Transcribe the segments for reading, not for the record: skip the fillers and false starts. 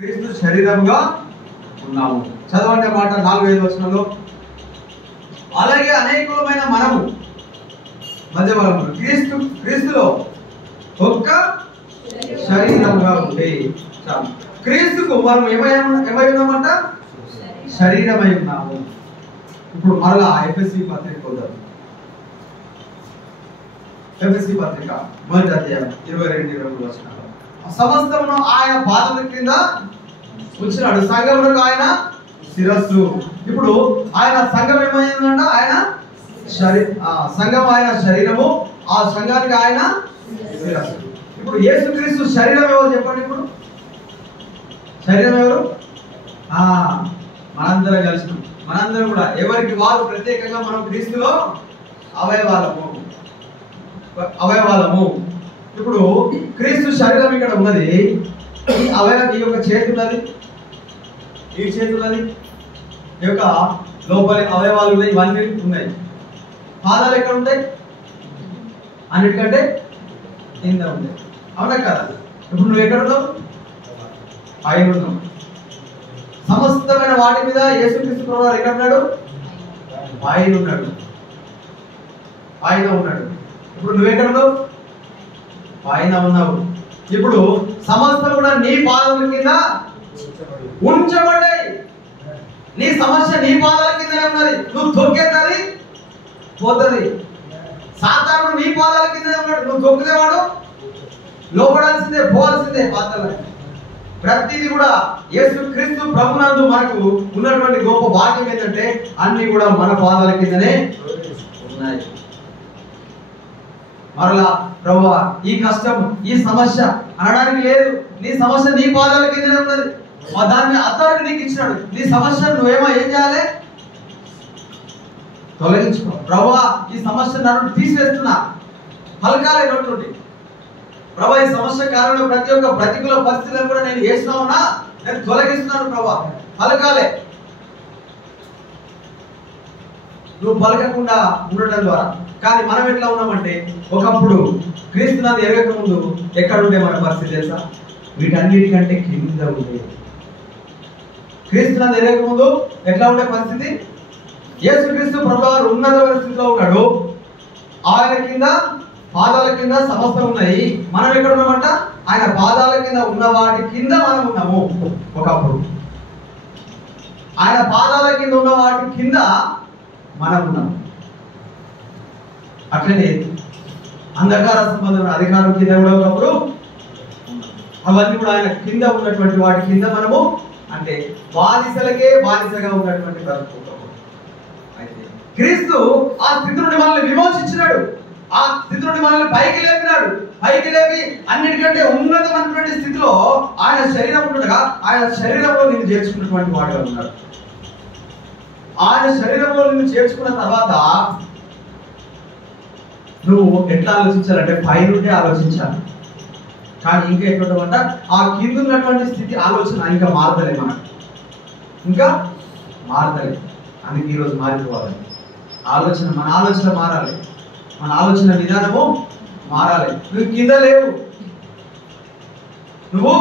క్రీస్తు శరీరముగా ఉన్నాము. చదవండి మాట 4-5 వచనంలో. అలాగే అనేకమైన మనము మధ్యభాగంలో క్రీస్తులో ఒక్క శరీరముగా ఉండి, క్రీస్తుకు మనం ఏమై ఉన్నామంట? శరీరమై ఉన్నాము. ఇప్పుడు మరలా ఎఫెసీ పత్రిక పోదాం. ఎఫెసీ పత్రిక 1వ అధ్యాయం 22-23 వచనాలు. సమస్తమును ఆయన పాదముల క్రింద ఉంచినాడు, సంఘమునకు ఆయన శిరస్సు. ఇప్పుడు ఆయన సంఘం ఏమైందంట? ఆయన సంఘం ఆయన శరీరము, ఆ సంఘానికి ఆయన శిరస్సు. ఇప్పుడు యేసుక్రీస్తు శరీరం ఎవరు చెప్పండి? ఇప్పుడు శరీరం ఎవరు? మనందరం కలిసి, మనందరం కూడా ఎవరికి వారు ప్రత్యేకంగా మనం క్రీస్తులో అవయవాలము. ఇప్పుడు క్రీస్తు శరీరం ఇక్కడ ఉన్నది. ఈ యొక్క చేతి ఉన్నది, ఈ చేతి ఉన్నది, ఈ యొక్క లోపలి అవయవాలు ఉన్నాయి, ఇవన్నీ ఉన్నాయి. పాదాలు ఎక్కడ ఉంటాయి? అన్నిటికంటే కింద ఉంటాయి. అవునా కదా? ఇప్పుడు నువ్వు ఎక్కడ ఉన్నావు? పైన ఉన్నావు. సమస్తమైన వాటి మీద యేసుక్రీస్తు ప్రభువు ఎక్కడ ఉన్నాడు? పైన ఉన్నాడు, పైన ఉన్నాడు. ఇప్పుడు నువ్వెక్కడ ఉన్నావు? పైన ఉన్నావు. ఇప్పుడు సమస్తం కూడా నీ పాదముల కింద ఉంచబడ్డాయి. నీ సమస్య నీ పాదాల కిందనే ఉన్నది. నువ్వు తొక్కేది పోతుంది. సాతానుడు నీ పాదాల కిందనే ఉన్నాడు. నువ్వు తొక్కితేవాడు లోపడాల్సిందే, పోవాల్సిందే పాదాల. ప్రతిదీ కూడా యేసుక్రీస్తు ప్రభునందు మనకు ఉన్నటువంటి గొప్ప భాగ్యం ఏంటంటే అన్ని కూడా మన పాదాల కిందనే ఉన్నాయి. మరలా ప్రభువా ఈ కష్టం, ఈ సమస్య అనడానికి లేదు. నీ సమస్య నీ పాదాల కిందనే ఉన్నది. దాన్ని అతనికి నీకు ఇచ్చినాడు. నీ సమస్యను నువ్వేమో ఏం చేయాలి? తొలగించుకో. ప్రభువా ఈ సమస్య నన్ను తీసివేస్తున్నా, పలకాలే నోటి. ప్రభా ఈ సమస్య కారణంగా ప్రతి ఒక్క ప్రతికూల పరిస్థితులను కూడా నేను చేసినా ఉన్నా, నేను తొలగిస్తున్నాను ప్రభా, పలకాలే. నువ్వు పలకకుండా ఉండటం ద్వారా. కానీ మనం ఎట్లా ఉన్నామంటే, ఒకప్పుడు క్రీస్తునాథ్ ఎరగక ముందు ఎక్కడుండే మన పరిస్థితి తెలుసా? వీటన్నిటికంటే కింద ఉండే. క్రీస్తునాథ్ ఎరగక ముందు ఎట్లా ఉండే పరిస్థితి? యేసుక్రీస్తు ప్రభువారు ఉన్నత పరిస్థితిలో ఉన్నాడు. ఆయన కింద, పాదాల కింద సమస్తం ఉన్నాయి. మనం ఎక్కడ ఉన్నామంట? ఆయన పాదాల కింద ఉన్న వాటి కింద మనం ఉన్నాము. ఒకప్పుడు ఆయన పాదాల కింద ఉన్న వాటి కింద మనం ఉన్నాము. అట్లనే అంధకార సంబంధమైన అధికారం కింద కూడా ఉన్నప్పుడు అవన్నీ కూడా ఆయన కింద ఉన్నటువంటి వాటి కింద మనము, అంటే బానిసలకే బానిసగా ఉన్నటువంటి బ్రతుకు. అయితే క్రీస్తు ఆ స్థితి నుండి మనల్ని విమోచించినాడు. ఆ స్థితి నుండి మనల్ని పైకి లేపినాడు. పైకి లేపి అన్నిటికంటే ఉన్నతమైనటువంటి స్థితిలో ఆయన శరీరం ఉండగా ఆయన శరీరంలో నిన్ను చేర్చుకున్నటువంటి వాడుగా ఉన్నాడు. ఆయన శరీరంలో నిన్ను చేర్చుకున్న తర్వాత నువ్వు ఎట్లా ఆలోచించాలంటే పైనుండే ఆలోచించాలి. కానీ ఇంకా ఎటువంటి ఆ కింద ఉన్నటువంటి స్థితి ఆలోచన ఇంకా మారతలే, మనకు ఇంకా మారతలే. అందుకే ఈరోజు మారిపోవాలి. మన ఆలోచన మారాలి. మన ఆలోచన విధానము మారాలి. నువ్వు కింద లేవు. నువ్వు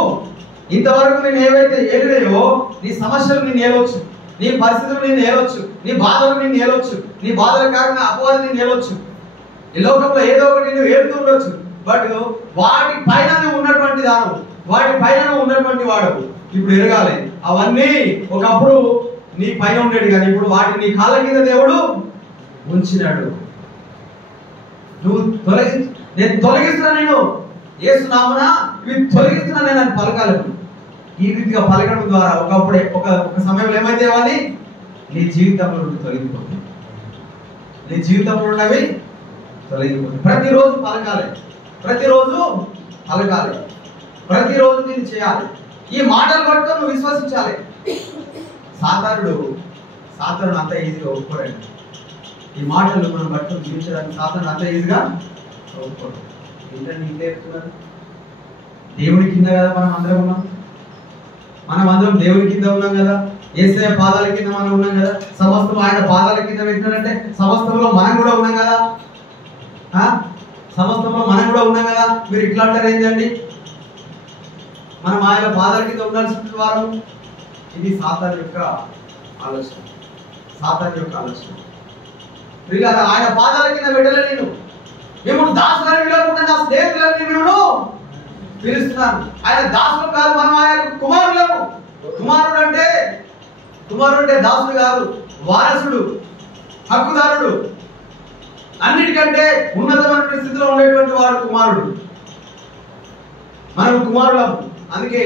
ఇంతవరకు నేను ఏవైతే ఏలినాయో నీ సమస్యలు నేను ఏలవచ్చు, నీ పరిస్థితులు నేను ఏలవచ్చు, నీ బాధలు నేను ఏలవచ్చు, నీ బాధల కారణంగా అపవాదం నేను ఏలవచ్చు. ఈ లోకంలో ఏదో ఒకటి నువ్వు ఏడుతూ ఉండొచ్చు. బట్ వాటి పైన ఉన్నటువంటి దానవు, వాటి పైన ఉన్నటువంటి వాడవు. ఇప్పుడు ఎరగాలి, అవన్నీ ఒకప్పుడు నీ పైన ఉండేది కానీ ఇప్పుడు వాటిని నీ కాళ్ళ కింద దేవుడు ఉంచినాడు. నువ్వు నేను తొలగిస్తున్నా, నేను యేసునామమున ఇవి తొలగిస్తున్నా నేను అని పలకాలి. ఈ రీతిగా పలకడం ద్వారా ఒకప్పుడే ఒక సమయంలో ఏమైతే అని నీ జీవితంలో నుండి తొలగిపోతుంది. నీ జీవితంలో ఉన్నవి తొలగిపోతుంది. ప్రతిరోజు పలకాలి, ప్రతిరోజు పలకాలి, ప్రతిరోజు దీన్ని చేయాలి. ఈ మాటలు పట్టుకొని నువ్వు విశ్వసించాలి. సాతానుడు అంత ఈజీగా ఒప్పుకోడండి. ఈ మాటలు మనం పట్టుకొని జీవించడానికి సాతానుడు అంత ఈజీగా ఒప్పుకోడు. ఏంటంటే ఇంతే చెప్తున్నారు, దేవుని కింద కదా మనం అందరం ఉన్నాం. మనం అందరం దేవుని కింద ఉన్నాం కదా. యేసయ్య పాదాల కింద మనం ఉన్నాం కదా. సమస్తం ఆయన పాదాల కింద పెట్టినారంటే సమస్తంలో మనం కూడా ఉన్నాం కదా. సమస్తంలో మనం కూడా ఉన్నాం కదా. మీరు ఇట్లా అంటారు ఏంటండి? మనం ఆయన పాదాల కింద ఉండాల్సిన వారు. ఇది సాతాను యొక్క ఆలోచన, సాతాను యొక్క ఆలోచన. ప్రియులారా, ఆయన పాదాల కింద పెట్టలే నేను. మిమ్మల్ని దాసులని పిలవకుండా నా స్నేహితులని నేను పిలుస్తున్నాను. ఆయన దాసులు కాదు, మనం ఆయన కుమారులము. కుమారుడు అంటే దాసుడు కాదు, వారసుడు, హక్కుదారుడు, అన్నిటికంటే ఉన్నతమైన స్థితిలో ఉండేటువంటి వాడు కుమారుడు. మనం కుమారులము. అందుకే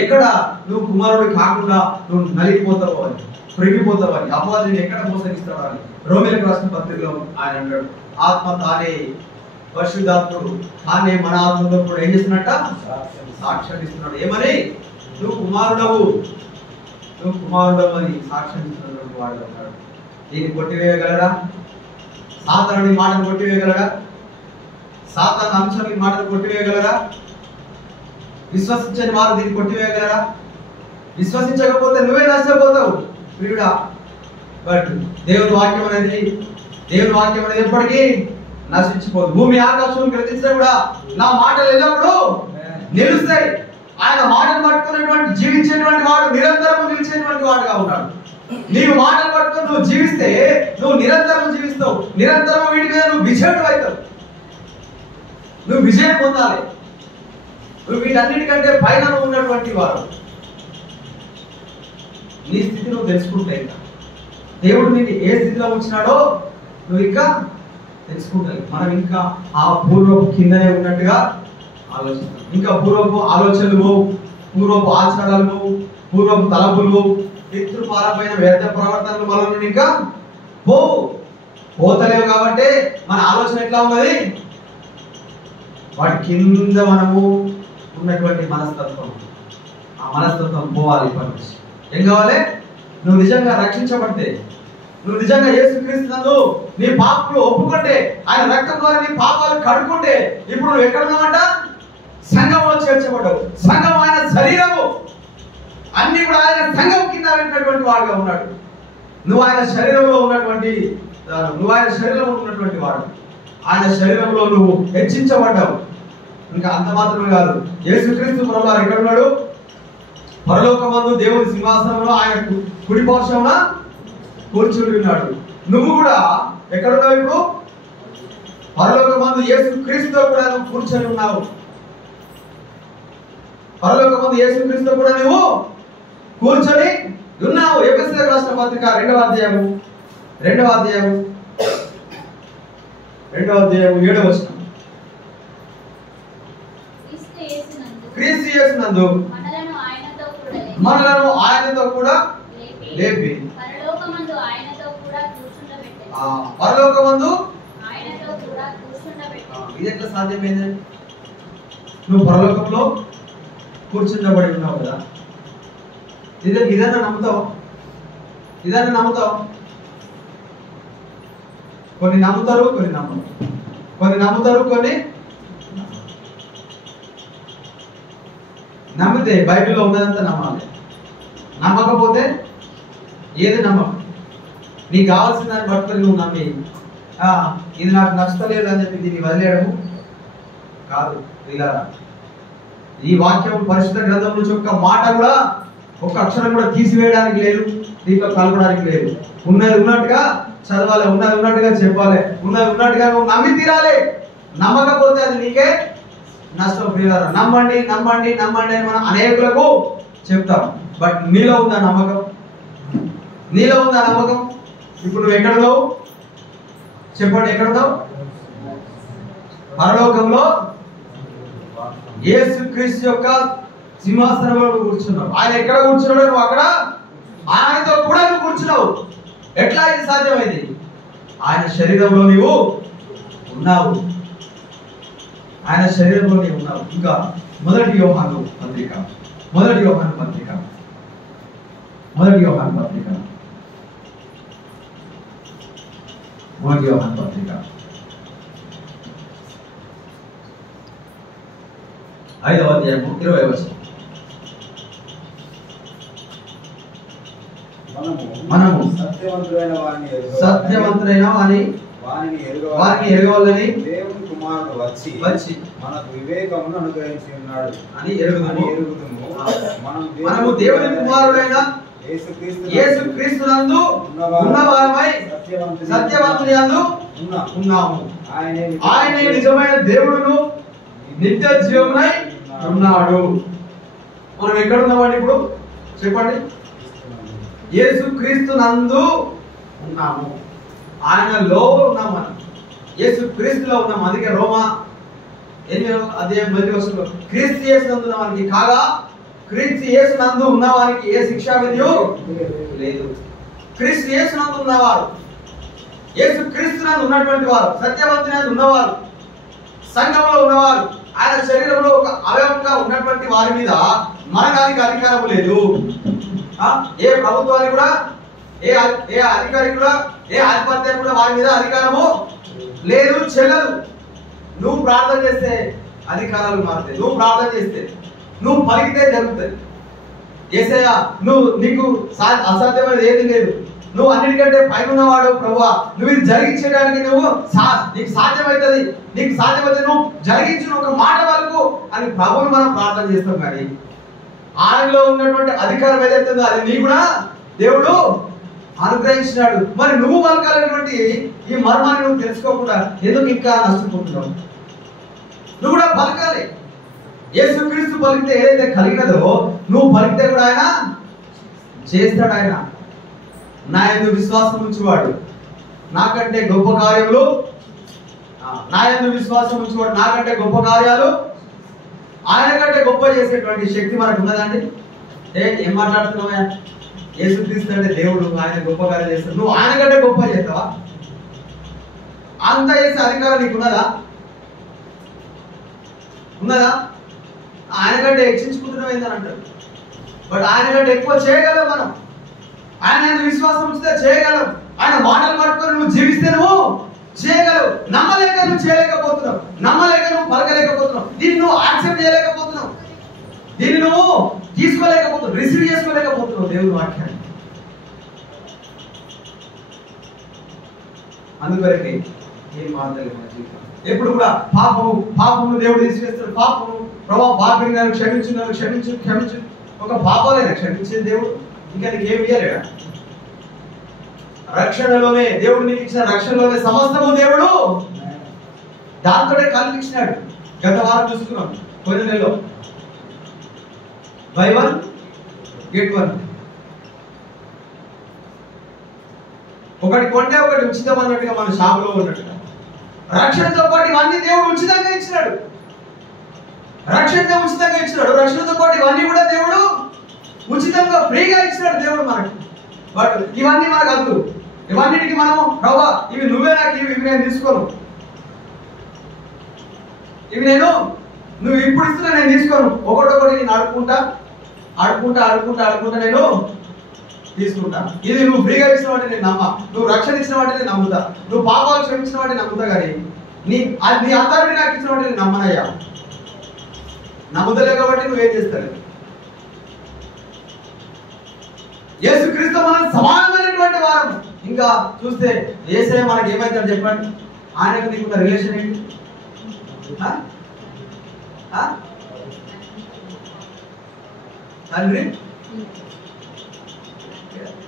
ఎక్కడ నువ్వు కుమారుడు కాకుండా నువ్వు నలిగిపోతావు అని, పెరిగిపోతావు అని, అపవాదిని ఎక్కడ మోసగిస్తావు అని రోమీయులకు రాసిన పత్రికలో ఆయన అంటాడు. ఆత్మ తానే, పరిశుద్ధాత్ముడు తానే మన ఆత్మతో కూడా ఏం చేస్తున్నట్ట? సాక్ష్యం ఇస్తున్నాడు. ఏమని? నువ్వు కుమారుడవు అని సాక్ష్యం ఇస్తున్నటువంటి వాడు ఉన్నాడు. దీన్ని కొట్టివేయగలరా? సాతానుడి మాటను కొట్టివేయగలరా? సాతాను అంశాన్ని మాటను కొట్టివేయగలరా? విశ్వసించని వారు దీన్ని కొట్టివేయగలరా? విశ్వసించకపోతే నువ్వే నష్టపోతావు ప్రియుడా. బట్ దేవుని వాక్యం అనేది ఎప్పటికీ నశించిపోదు. భూమి ఆకాశం గ్రహించినా కూడా నా మాటలు ఎల్లప్పుడూ నిలుస్తాయి. ఆయన మాటలు పట్టుకున్నటువంటి జీవించేటువంటి వాడు నిరంతరం నిలిచేటువంటి వాడుగా ఉన్నాడు. నీవు మాటలు పట్టుకుని నువ్వు జీవిస్తే నువ్వు నిరంతరం జీవిస్తావు. నిరంతరం వీటి మీద నువ్వు విజయుడు అవుతావు. నువ్వు విజయం పొందాలి. నువ్వు వీటన్నిటికంటే పైన ఉన్నటువంటి వారు. నీ స్థితి నువ్వు తెలుసుకుంటే ఇంకా దేవుడు నీకు ఏ స్థితిలో ఉంచినాడో నువ్వు ఇంకా తెలుసుకుంటావు. మనం ఇంకా ఆ పూర్వపు కిందనే ఉన్నట్టుగా ఆలోచిస్తాం. ఇంకా పూర్వపు ఆలోచనలు, పూర్వపు ఆచరణలు, పూర్వపు తలపులు, పితృపారమైన వ్యర్థ ప్రవర్తనలు మన నుండి ఇంకా పోతలేవు. కాబట్టి మన ఆలోచన ఎట్లా ఉన్నది? వాటి కింద మనము ఉన్నటువంటి మనస్తత్వం, ఆ మనస్తత్వం పోవాలి. పని ఏం కావాలి? నువ్వు నిజంగా రక్షించబడితే, నువ్వు నిజంగా యేసుక్రీస్తునందు నీ పాపలు ఒప్పుకుంటే, ఆయన రక్తం ద్వారా నీ పాపాలు కడుక్కుంటే, ఇప్పుడు నువ్వు ఎక్కడ ఉన్నావంట? సంఘంలో చేర్చబడ్డావు. సంఘం ఆయన శరీరము, అన్ని కూడా ఆయన సంఘం కింద పెట్టినటువంటి వాడుగా ఉన్నాడు. నువ్వు ఆయన శరీరంలో ఉన్నటువంటి వాడు. ఆయన శరీరంలో నువ్వు హెచ్చించబడ్డావు. ఇంకా అంత మాత్రమే కాదు, యేసుక్రీస్తు ప్రభువారు ఎక్కడ ఉన్నాడు? పరలోకమందు దేవుని సింహాసనంలో ఆయన కుడి పార్శ్వమున కూర్చుని ఉన్నాడు. నువ్వు కూడా ఎక్కడున్నావు? ఇప్పుడు పరలోకమందు యేసుక్రీస్తుతో కూడా నువ్వు కూర్చొని ఉన్నావు. పరలోకమందు యేసుక్రీస్తుతో కూడా నువ్వు కూర్చొని ఉన్నావు. ఎఫెసీయులకు రాసిన పత్రిక 2వ అధ్యాయము 7వ వచనం. క్రీస్తు యేసునందు మనలను ఆయనతో కూడా లేపి పరలోకమందు ఇది ఎట్లా సాధ్యమైందండి? నువ్వు పరలోకంలో కూర్చుండబడి ఉన్నావు కదా. ఇదన్నా నమ్ముతావు? కొన్ని నమ్ముతారు, కొన్ని నమ్మరు. కొన్ని నమ్మితే బైబిల్లో ఉన్నదంతా నమ్మాలి. నమ్మకపోతే ఏది నమ్మకం. నీకు కావాల్సిన దాన్ని పట్టుకొని నువ్వు నమ్మి ఇది నాకు నచ్చలేదు అని చెప్పి దీన్ని వదిలేయడము కాదు. ఇలా ఈ వాక్యం పరిశుద్ధ గ్రంథం నుంచి ఒక్క మాట కూడా, ఒక్క అక్షరం కూడా తీసివేయడానికి లేదు, దీంట్లో కలపడానికి లేదు. ఉన్నది ఉన్నట్టుగా చదవాలి, ఉన్నది ఉన్నట్టుగా చెప్పాలి, ఉన్నది ఉన్నట్టుగా నువ్వు నమ్మి తీరాలి. నమ్మకపోతే అది నీకే నష్టం. ప్రియులారా, నమ్మండి అని మనం అనేకులకు చెప్తాం. బట్ నీలో ఉందా నమ్మకం? ఇప్పుడు నువ్వు ఎక్కడున్నావు చెప్పండి? ఎక్కడున్నావు? పరలోకంలో యేసుక్రీస్తు యొక్క సింహాసనంలో నువ్వు కూర్చున్నావు. ఆయన ఎక్కడ కూర్చున్నాడో నువ్వు అక్కడ ఆయనతో కూడా నువ్వు కూర్చున్నావు. ఎట్లా ఇది సాధ్యమైంది? ఆయన శరీరంలో నీవు ఉన్నావు. ఇంకా మొదటి యోహాను పత్రిక 5వ అధ్యాయము 20వ వచనం. మనము సత్యవంతులైన వారిని ఎరగవాలని కుమారుడు వచ్చి మనకు వివేకమును అనుగ్రహించి ఉన్నాడు అని ఎరుగుదుము. మనము దేవుని కుమారుడైన యేసుక్రీస్తునందు ఉన్నవారమై సత్యవంతులందు ఉన్నాము. ఆయనే నిజమైన దేవుడును నిత్య జీవమునై ఉన్నాడు. మనం ఎక్కడ ఉన్నామండి ఇప్పుడు చెప్పండి? యేసుక్రీస్తునందు ఉన్నాము. ఆయనలో ఉన్నాం. మనం యేసుక్రీస్తులో ఉన్నాం. అందుకే రోమా 8:10 క్రీస్తు యేసునందు ఉన్నవానికి కాగా క్రీస్తు యేసునందు ఉన్నవారికి ఏ శిక్షా విధియు లేదు. క్రీస్తు యేసునందు ఉన్నవారు, యేసుక్రీస్తునందు ఉన్నటువంటి వారు, సత్యవంతునందు ఉన్నవారు, సంఘంలో ఉన్నవారు, ఆయన శరీరంలో ఒక అవయవంగా ఉన్నటువంటి వారి మీద మరణానికి అధికారం లేదు. ఏ ప్రభుత్వానికి కూడా, ఏ అధికారి కూడా, ఏ ఆధిపత్యానికి కూడా వారి మీద అధికారము లేదు, చెల్లదు. నువ్వు ప్రార్థన చేస్తే అధికారాలు మారుతాయి. నువ్వు ప్రార్థన చేస్తే, నువ్వు పలికితే జరుగుతుంది. యేసయ్య నీకు అసాధ్యమైనది ఏది లేదు, నువ్వు అన్నిటికంటే పైన ఉన్నవాడు ప్రభువా, నువ్వు ఇది జరిగించడానికి నీకు సాధ్యమవుతుంది, నీకు సాధ్యమైతే నువ్వు జరిగించిన ఒక మాట వరకు అని ప్రభువుని మనం ప్రార్థన చేస్తాం. కానీ ఆయనలో ఉన్నటువంటి అధికారం ఏదైతుందో అది నీ కూడా దేవుడు అనుగ్రహించినాడు. మరి నువ్వు పలకాలనేటువంటి ఈ మర్మాన్ని నువ్వు తెలుసుకోకుండా ఎందుకు ఇంకా నష్టపోతున్నావు? నువ్వు కూడా పలకాలి. యేసుక్రీస్తు పలికితే ఏదైతే కలిగినదో నువ్వు పలికితే కూడా ఆయన చేస్తాడు. ఆయన నా యందు విశ్వాసం ఉంచువాడు నాకంటే గొప్ప కార్యములు, నా యందు విశ్వాసం ఉంచువాడు నాకంటే గొప్ప కార్యాలు, ఆయన కంటే గొప్ప చేసేటువంటి శక్తి మనకు ఉన్నదండి. ఏం మాట్లాడుతున్నావా? యేసుక్రీస్తు అంటే దేవుడు, ఆయన గొప్ప కార్యాలు చేస్తాడు. నువ్వు ఆయన కంటే గొప్ప చేస్తావా? అంత చేసే అధికారం నీకు ఉన్నదా? ఉన్నదా? ఆయన కంటే హెచ్చించుకుంటున్నావు ఏందని అంటారు. బట్ ఆయన కంటే ఎక్కువ చేయగలం మనం. ఆయన విశ్వాసం ఉంచితే చేయగలం. ఆయన మాటలు పట్టుకొని నువ్వు జీవిస్తే నువ్వు చేయగలవు. నమ్మలేక నువ్వు చేయలేకపోతున్నావు, నమ్మలేక నువ్వు పలకలేకపోతున్నావు, దీన్ని నువ్వు యాక్సెప్ట్ చేయలేకపోతున్నావు, దీన్ని నువ్వు తీసుకోలేకపోతున్నావు, రిసీవ్ చేసుకోలేకపోతున్నావు దేవుని వాక్యాన్ని. అందువరకు ఏం మాట్లాడలేదు మన జీవితం. ఎప్పుడు కూడా పాపము దేవుడు తీసివేస్తాడు. పాపము ప్రభావ పాపిని నన్ను క్షమించు. ఒక పాపాలైనా క్షమించే దేవుడు ఇంకా నీకు ఏమి ఇయ్యలేడా? రక్షణలోనే దేవుడు నీకు ఇచ్చిన రక్షణలోనే సమస్తము దేవుడు దాంతోనే కల్పించినాడు. గత వారం చూసుకున్నాం, కొన్ని నెలలో బై 1 get 1. ఒకటి కొంటే ఒకటి ఉచితం అన్నట్టుగా మన షాపులో ఉన్నట్టుగా రక్షణతో పాటు ఇవన్నీ దేవుడు ఉచితంగా ఇచ్చినాడు. రక్షణతో ఉచితంగా ఇచ్చినాడు. రక్షణతో పాటు ఇవన్నీ కూడా దేవుడు ఉచితంగా ఫ్రీగా ఇచ్చినాడు దేవుడు మనకి. బట్ ఇవన్నీ మనకు వద్దు. ఇవన్నిటికి మనము ప్రభా ఇవి నువ్వే నాకు ఇవి నేను తీసుకోను, ఇవి నువ్వు ఇప్పుడు ఇస్తున్నా నేను తీసుకోను. ఒకటొకటి నేను ఆడుకుంటా నేను తీసుకుంటా. ఇది నువ్వు ఫ్రీగా ఇచ్చిన వాటి నేను నమ్మా, నువ్వు రక్షణ ఇచ్చిన వాటి నేను నమ్ముతా, నువ్వు పాపాలు క్షమించిన వాటి నమ్ముతా. కానీ నీ అథారిటీ నాకు ఇచ్చిన వాటి నేను నమ్మనయ్యా. నమ్ముతలే కాబట్టి నువ్వేం చేస్తావు? యేసుక్రీస్తు మనం సమానమైనటువంటి వారం. ఇంకా చూస్తే యేసయ్య మనకి ఏమైతాడు చెప్పండి? ఆయనకు నీకున్న రిలేషన్ ఏంటి? తండ్రి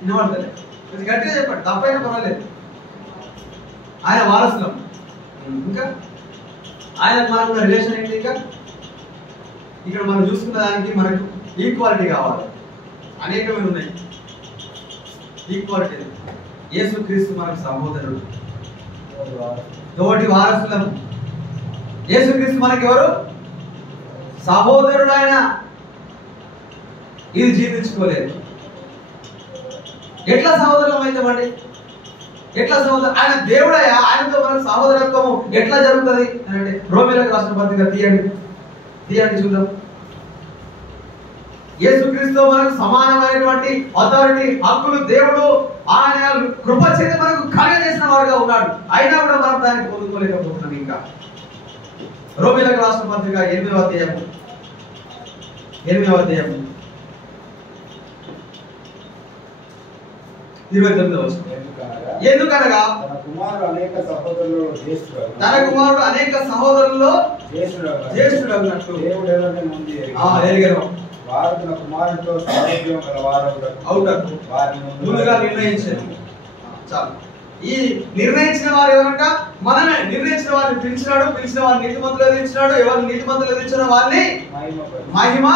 వినబడతలే, కొంచెం గట్టిగా చెప్పండి, తప్పైనా పర్వాలేదు. ఆయన వారసులం. ఇంకా ఆయనకు మనకున్న రిలేషన్ ఏంటి? ఇంకా ఇక్కడ మనం చూసుకున్న దానికి మనకు ఈక్వాలిటీ కావాలి. అనేకమైన ఉన్నాయి ఈక్వాలిటీ. యేసుక్రీస్తు మనకు సహోదరుడు, తోటి వారసులం. యేసుక్రీస్తు మనకి ఎవరు? సహోదరుడు. ఆయన ఇది జీర్ణించుకోలేదు. ఎట్లా సహోదరులం అవుతామండి? ఎట్లా సహోదరు? ఆయన దేవుడయ్యా, ఆయనతో మనకు సహోదరత్వము ఎట్లా జరుగుతుంది అంటే రోమీయులకు రాసిన పత్రిక తీయండి చూద్దాం. యేసుక్రీస్తు మనకు సమానమైనటువంటి అథారిటీ, హక్కులు దేవుడు ఆయన కృప చేత మనకు కలుగజేసిన వాడుగా ఉన్నాడు. అయినా కూడా మనం దాన్ని పొందుకోలేకపోతున్నాం. ఇంకా రోమీయులకు రాసిన పత్రిక 8వ అధ్యాయం 29వ వచనం. ఎందుకనగా తన కుమారుడు అనేక సహోదరులలో జ్యేష్ఠుడు, తన కుమారుడు అనేక సహోదరులలో జ్యేష్ఠుడన్నట్టు దేవుడు ఎవరిని ముందు ఎరిగారు. వారు తన కుమారుడితో సారూప్యం గల అవుటకు వారిని ముందుగా నిర్ణయించారు. చాలు. ఈ నిర్ణయించిన వారు ఎవరంట? మనమే. నిర్ణయించిన వారిని పిలిచినాడు, పిలిచిన వారిని నీతిమంతులుగా తీర్చినాడు, ఎవరు నీతిమంతులుగా తీర్చిన వారిని మహిమ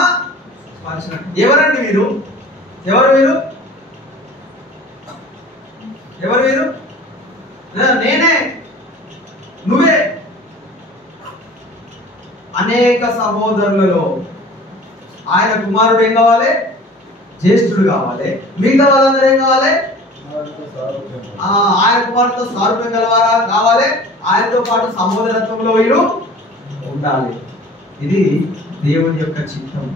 పరచినాడు. ఎవరండి మీరు? ఎవరు మీరు? ఎవరు మీరు? నేనే, నువ్వే. అనేక సహోదరులలో ఆయన కుమారుడు ఏం కావాలి? జ్యేష్ఠుడు కావాలి. మిగతా వాళ్ళందరూ ఏం కావాలి? ఆయన కుమారుడితో సారూప్యం గలవారా కావాలి. ఆయనతో పాటు సహోదరత్వంలో వీరు ఉండాలి. ఇది దేవుని యొక్క చిత్తం.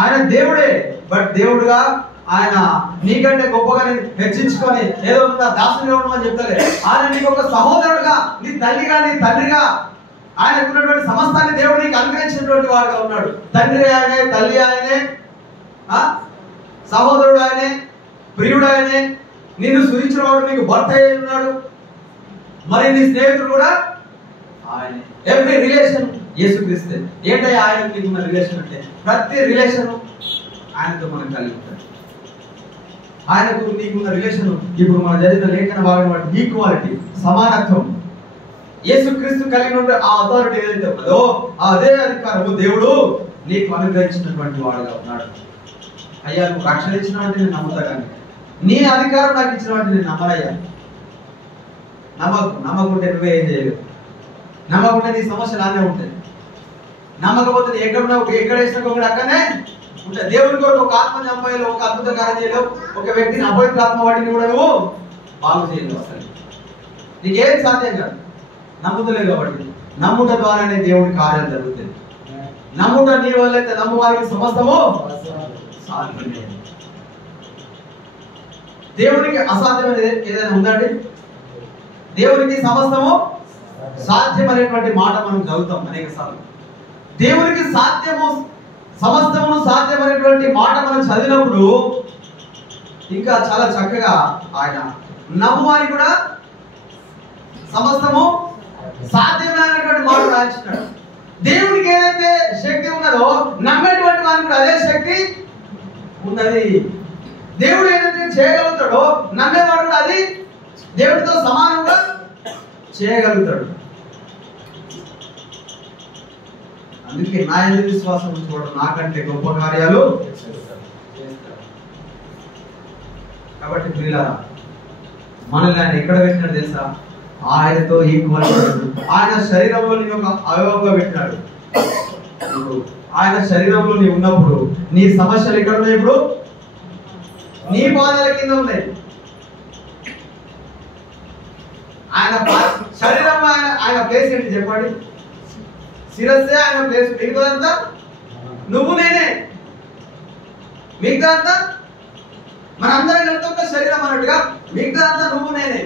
ఆయన దేవుడే, బట్ దేవుడుగా ఆయన నీకంటే గొప్పగా హెచ్చించుకొని ఏదో దాసుగా ఉండమని చెప్తారే. ఆయన నీకు ఒక సహోదరుడుగా, నీ తల్లిగా, నీ తండ్రిగా, ఆయనకున్నటువంటి సమస్తాన్ని దేవుడు నీకు అనుగ్రహించినటువంటి వాడుగా ఉన్నాడు. తండ్రి ఆయనే, తల్లి ఆయనే, సహోదరుడు ఆయనే, ప్రియుడు ఆయనే, నిన్ను సూచించిన వాడు నీకు భర్త అయి ఉన్నాడు. మరి నీ స్నేహితుడు కూడా ఆయనే. ఎవ్రీ రిలేషన్ యేసుక్రీస్తే. ఏంటంటే ఆయన నీకున్న రిలేషన్ అంటే ప్రతి రిలేషన్ ఆయనతో మనం కలిగి ఉంటాం. ఆయనకు నీకున్న రిలేషన్ ఇప్పుడు మన జరిగిన లేఖన భాగం బట్టి ఈక్వాలిటీ, సమానత్వం. యేసుక్రీస్తు కలిగి ఉండే ఆ అథారిటీ ఏదైతే ఉన్నదో అదే అధికారము దేవుడు నీకు అనుగ్రహించినటువంటి వాడుగా ఉన్నాడు. అయ్యా నువ్వు రక్షణ ఇచ్చినవంటే నేను నమ్ముతా, కానీ నీ అధికారం నాకు ఇచ్చినవంటే నేను నమ్మనయ్యా. నమ్మకుంటే నువ్వే ఏం చేయలేవు. నమ్మకుంటే నీ సమస్యలు అనే ఉంటాయి. నమ్మకపోతే ఎక్కడ వేసినా కూడా అక్కడనే ఉంటాయి. దేవుని కొరకు ఒక ఆత్మని అమ్మాయిలో ఒక అద్భుత కార్యం చేయలేవు. ఒక వ్యక్తిని అపవిత్ర ఆత్మ వాటిని కూడా నువ్వు బాగు చేయలేవు. అసలు నీకేం సాధ్యం కాదు. నమ్ముతలేవు కాబట్టి. నమ్ముట ద్వారానే దేవుడి కార్యాలు జరుగుతాయి. నమ్ముట నీ వల్లైతే నమ్ము వారికి సమస్తము సాధ్యమే. దేవునికి అసాధ్యమైన ఏదైనా ఉందండి? దేవునికి సమస్తము సాధ్యం అనేటువంటి మాట మనం చదువుతాం అనేక సార్లు. దేవునికి సాధ్యము, సమస్తము సాధ్యం అనేటువంటి మాట మనం చదివినప్పుడు ఇంకా చాలా చక్కగా ఆయన నమ్మువారికి కూడా సమస్తము సాధ్యమైనటువంటి మాట రాయించినాడు. దేవునికి ఏదైతే శక్తి ఉన్నదో నమ్మేటువంటి వారికి కూడా అదే శక్తి ఉన్నది. దేవుడు ఏదైతే చేయగలుగుతాడో నమ్మేవాడు కూడా అది దేవుడితో సమానంగా చేయగలుగుతాడు. అందుకే నా యందు విశ్వాసం ఉంచుకోవడం నాకంటే గొప్ప కార్యాలు చేస్తాడు. కాబట్టి ప్రియులారా, మనల్ని ఆయన ఎక్కడ పెట్టినాడు తెలుసా? ఆయనతో ఈక్వల్. ఆయన శరీరంలో నీ ఒక అవయవంగా పెట్టినాడు. ఆయన శరీరంలో నీ ఉన్నప్పుడు నీ సమస్యలు ఎక్కడ ఉన్నాయి? ఇప్పుడు నీ పాదాల కింద ఉన్నాయి. ఆయన శరీరంలో ఆయన ప్లేస్ ఏంటి చెప్పండి? శిరస్సే ఆయన ప్లేస్. మిగతాదంతా నువ్వు నేనే. మిగతాదంతా మనందరం కలిపి శరీరం అన్నట్టుగా మిగతాదంతా నువ్వు నేనే.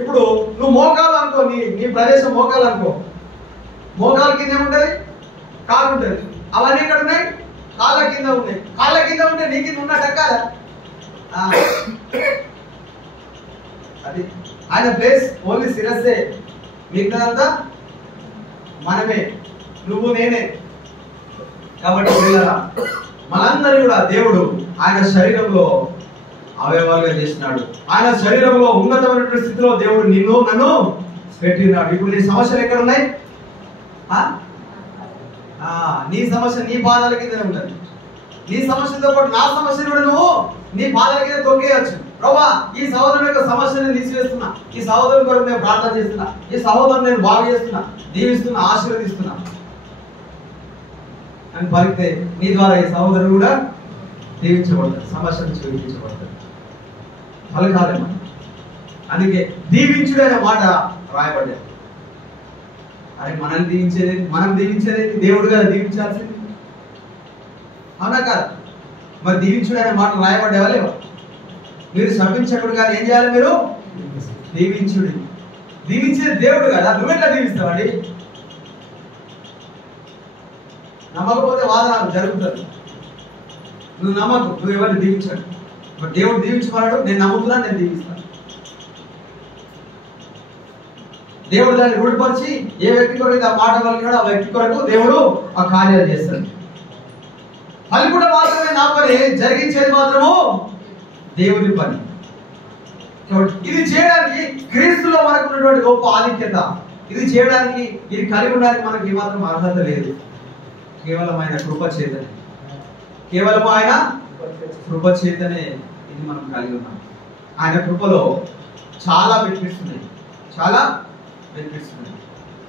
ఇప్పుడు నువ్వు మోకాలు అనుకో, నీ ప్రదేశం మోకాలు అనుకో. మోకాల కింద ఏముంటది? కాలు ఉంటుంది. అవన్నీ ఎక్కడ ఉన్నాయి? కాళ్ళ కింద ఉన్నాయి. కాళ్ళ కింద ఉంటే నీ కింద ఉన్నట్టు కదా. అది ఆయన ప్లేస్ ఓన్లీ శిరస్సే. మిగతాదంతా మనమే, నువ్వు నేనే. కాబట్టి మనందరూ కూడా దేవుడు ఆయన శరీరంలో అవయవాలుగా చేసినాడు. ఆయన శరీరంలో ఉన్నతమైనటువంటి స్థితిలో దేవుడు నిన్ను నన్ను పెట్టినాడు. ఇప్పుడు నీ సమస్యలు ఎక్కడ ఉన్నాయి? నీ సమస్య నీ పాదాల కింద ఉన్నది. నీ సమస్యతో పాటు నా సమస్యను కూడా నువ్వు నీ పాదాల కింద తొక్కేయచ్చు. ప్రభా, ఈ సహోదరుని యొక్క సమస్యను తీసివేస్తున్నా, ఈ సహోదరుని కొరకు నేను ప్రార్థన చేస్తున్నా, ఈ సహోదరుని నేను బాగు చేస్తున్నా, దీవిస్తున్నా, ఆశీర్వదిస్తున్నా అని పలికితే నీ ద్వారా ఈ సహోదరుడు కూడా దీవించబడతాడు, సమస్య నుంచి విడిపించబడతాడు. పలకాలి. అందుకే దీవించుడు అనే మాట రాయబడ్డాడు. అరే మనం దీవించేది దేవుడు కదా దీవించాల్సింది, అవునా కాదు? మరి దీవించుడు అనే మాట రాయబడ్డావా లేవా? మీరు శపించకుడు కానీ ఏం చేయాలి? మీరు దీవించుడు. దీవించేది దేవుడు కదా, నువ్వెట్లా దీవిస్తావండి? నమ్మకపోతే వాదన జరుగుతుంది. నువ్వు నమ్మకు, నువ్వు ఎవరిని దీవించాడు. దేవుడు దీవించమన్నాడు, నేను నమ్ముతున్నాను, నేను దీవిస్తాను. దేవుడు దాన్ని రూఢిపరిచి ఏ వ్యక్తి కొరకు ఆ మాట కలిగినాడో ఆ వ్యక్తి కొరకు దేవుడు ఆ కార్యాలు చేస్తాడు. పలుకుట మాత్రమే నా పని, జరిగించేది మాత్రము దేవుని పని. ఇది చేయడానికి క్రీస్తులో మనకు ఉన్నటువంటి గొప్ప ఆధిక్యత. ఇది చేయడానికి, ఇది కలిగి ఉండడానికి మనకి ఏమాత్రం అర్హత లేదు. కేవలం ఆయన కృప చేతనే, కేవలం ఆయన కృప చేతనే ఇది మనం కలిగి ఉన్నాం. ఆయన కృపలో చాలా బెనిఫిట్స్ ఉన్నాయి, చాలా బెనిఫిట్స్ ఉన్నాయి.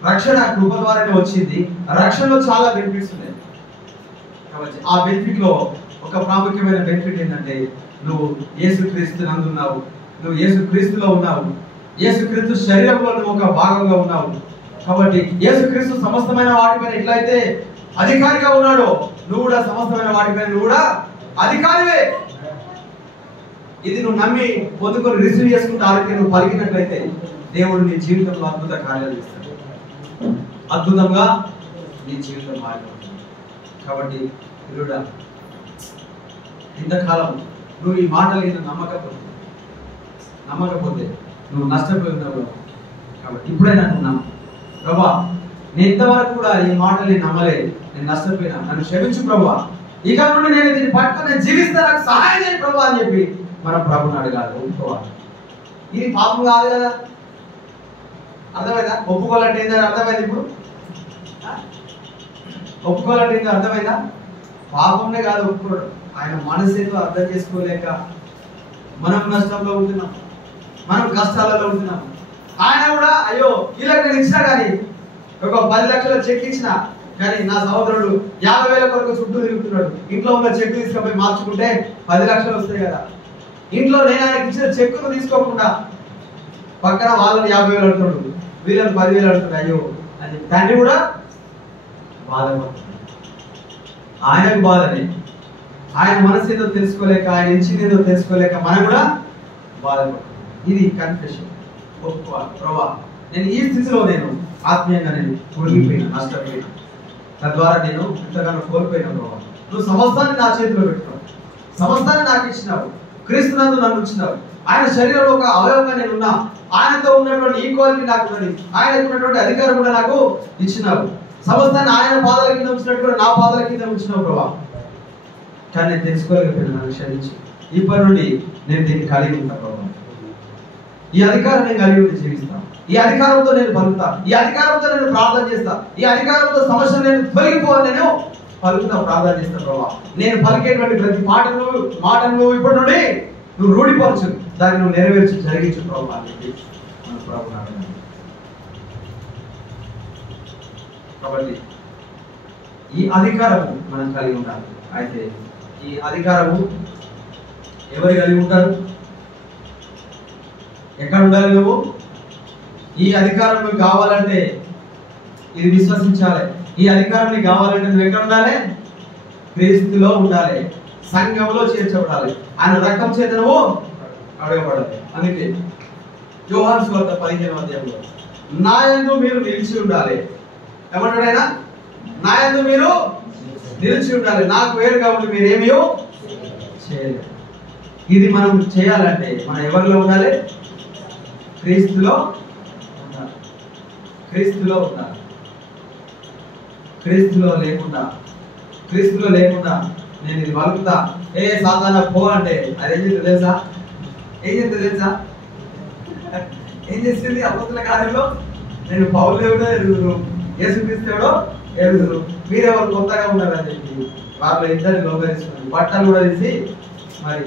రక్షణ కృప ద్వారానే వచ్చింది. రక్షణలో చాలా బెనిఫిట్స్ ఉన్నాయి. కాబట్టి ఆ బెనిఫిట్ లో ఒక ప్రాముఖ్యమైన బెనిఫిట్ ఏంటంటే, నువ్వు యేసుక్రీస్తు నందున్నావు, నువ్వు యేసుక్రీస్తులో ఉన్నావు, యేసుక్రీస్తు శరీరంలో నువ్వు ఒక భాగంగా ఉన్నావు. కాబట్టి యేసుక్రీస్తు సమస్తమైన వాటిపైన ఎట్లయితే అధికారిగా ఉన్నాడో, నువ్వు కూడా సమస్తమైన వాటిపైన నువ్వు కూడా అధికారివే. ఇది నువ్వు నమ్మి పొందుకొని రిసీవ్ చేసుకుంటే ఆరోగ్యం నువ్వు పలికినట్లయితే దేవుడు నీ జీవితంలో అద్భుత కార్యాలు చేస్తాడు. అద్భుతంగా నీ జీవితం మారిపోతుంది. కాబట్టి ఇరుడా, ఇంతకాలం నువ్వు ఈ మాటలు నమ్మకపోతే నువ్వు నష్టపోయినావు. కాబట్టి ఇప్పుడైనా నువ్వు నమ్ము. ప్రభా, నేను ఇంతవరకు కూడా ఈ మాటలు నేను నమ్మలేదు, నేను నష్టపోయినా, నన్ను క్షమించు ప్రభా, ఇక నుండి నేను దీన్ని పట్టుకొని నేను జీవిస్తా, నాకు సహాయం చేయి ప్రభా అని చెప్పి మనం ప్రభుని అడగాలి, ఒప్పుకోవాలి. ఇది పాపం కాదు కదా. అర్థమైందా? ఒప్పుకోవాలంటే ఏంటో అర్థమైంది. ఇప్పుడు ఒప్పుకోవాలంటే ఏంటో అర్థమైందా? పాపంనే కాదు ఒప్పుకోవడం, ఆయన మనసు ఏదో అర్థం చేసుకోలేక మనం నష్టంలో ఉంటున్నాం, మనం కష్టాలలో ఉంటున్నాం. ఆయన కూడా అయ్యో వీళ్ళకి నేను ఇచ్చినా కానీ, ఒక 10 లక్షల చెక్ ఇచ్చిన కానీ నా సహోదరుడు 50,000 కొరకు చుట్టూ తిరుగుతున్నాడు. ఇంట్లో ఉన్న చెక్ తీసుకుపోయి మార్చుకుంటే 10 లక్షలు వస్తాయి కదా. ఇంట్లో నేను ఆయనకి ఇచ్చిన చెక్కును తీసుకోకుండా పక్కన వాళ్ళని 50,000 అంటున్నాడు, వీళ్ళని 10,000 అంటున్నాడు. అయ్యో అని తండ్రి కూడా బాధపడుతున్నాడు. ఆయనకు బాధనే, ఆయన మనసు ఏదో తెలుసుకోలేక, ఆయన ఇచ్చింది ఏదో తెలుసుకోలేక మనం కూడా బాధపడుతున్నాం. ఇది కన్ఫెషన్. ఒప్పుకోవాలి, ప్రభా నేను ఈ స్థితిలో నేను ఆత్మీయంగా నేను మునిగిపోయినా, నష్టపోయినా, తద్వారా నేను ఎంతగానో కోల్పోయినా. ప్రభా, నువ్వు సమస్తాన్ని నా చేతిలో పెట్టుకున్నావు, సమస్తాన్ని నాకు ఇచ్చినావు, క్రీస్తునందు నన్ను ఉంచినావు. ఆయన శరీరంలో ఒక అవయవంగా నేను ఉన్నా, ఆయనతో ఉన్నటువంటి ఈక్వాలిటీ నాకు ఉన్నది, ఆయనకు ఉన్నటువంటి అధికారం కూడా నాకు ఇచ్చినావు. సమస్తాన్ని ఆయన పాదాల కింద ఉంచినట్టు కూడా నా పాదాల కింద ఉంచినావు ప్రభా. కానీ నేను తెలుసుకోలేకపోయినా, నన్ను క్షమించి ఇప్పటి నుండి నేను దీన్ని కలిగి ఉంటాను ప్రభా. ఈ అధికారం నేను కలిగి ఉండి జీవిస్తాను, ఈ అధికారంతో నేను పలుకుతా, ఈ అధికారంతో నేను ప్రార్థన చేస్తా, ఈ అధికారంతో సమస్యలు నేను తొలగిపోవాలి, నేను పలుకుతా, ప్రార్థన చేస్తా ప్రభా. నేను పలికేటువంటి ప్రతి మాటను ఇప్పటి నుండి నువ్వు రూఢిపరచు, దాన్ని నువ్వు నెరవేర్చి జరిగించు ప్రభా అని చెప్పి మన ప్రభువుని అడగాలి. కాబట్టి ఈ అధికారము మనం కలిగి ఉండాలి. అయితే ఈ అధికారము ఎవరు కలిగి ఉంటారు? ఎక్కడ ఉండాలి? నువ్వు ఈ అధికారం నువ్వు కావాలంటే ఇది విశ్వసించాలి. ఈ అధికారం నీకు కావాలంటే నువ్వు ఎక్కడ ఉండాలి? క్రీస్తులో ఉండాలి, సంఘంలో చేర్చబడాలి, ఆయన రక్తం చేత నువ్వు అడగబడాలి. అందుకే యోహాను సువార్త 15వ అధ్యాయంలో నా యందు మీరు నిలిచి ఉండాలి. ఏమంటాడు ఆయన? నా యందు మీరు నిలిచి ఉండాలి, నాకు వేరుగా ఉండి మీరేమీ చేయలేదు. ఇది మనం చేయాలంటే మనం ఎవరిలో ఉండాలి? క్రీస్తులో ఉండాలి, క్రీస్తులో ఉండాలి. క్రీస్తులో లేకుండా నేను ఇది వలుకుతా, ఏ సాతానా పో అంటే అది ఏం చేస్తుంది తెలుసా? ఏం చేసింది? అపోస్తుల కార్యంలో నేను పౌలు దేవుడో ఎరుగుదును, యేసుక్రీస్తు దేవుడో ఎరుగుదును, మీరెవరు కొత్తగా ఉన్నారని చెప్పి వాళ్ళు ఇద్దరిని లోపలిస్తున్నారు. బట్టలు కూడా తీసి మరి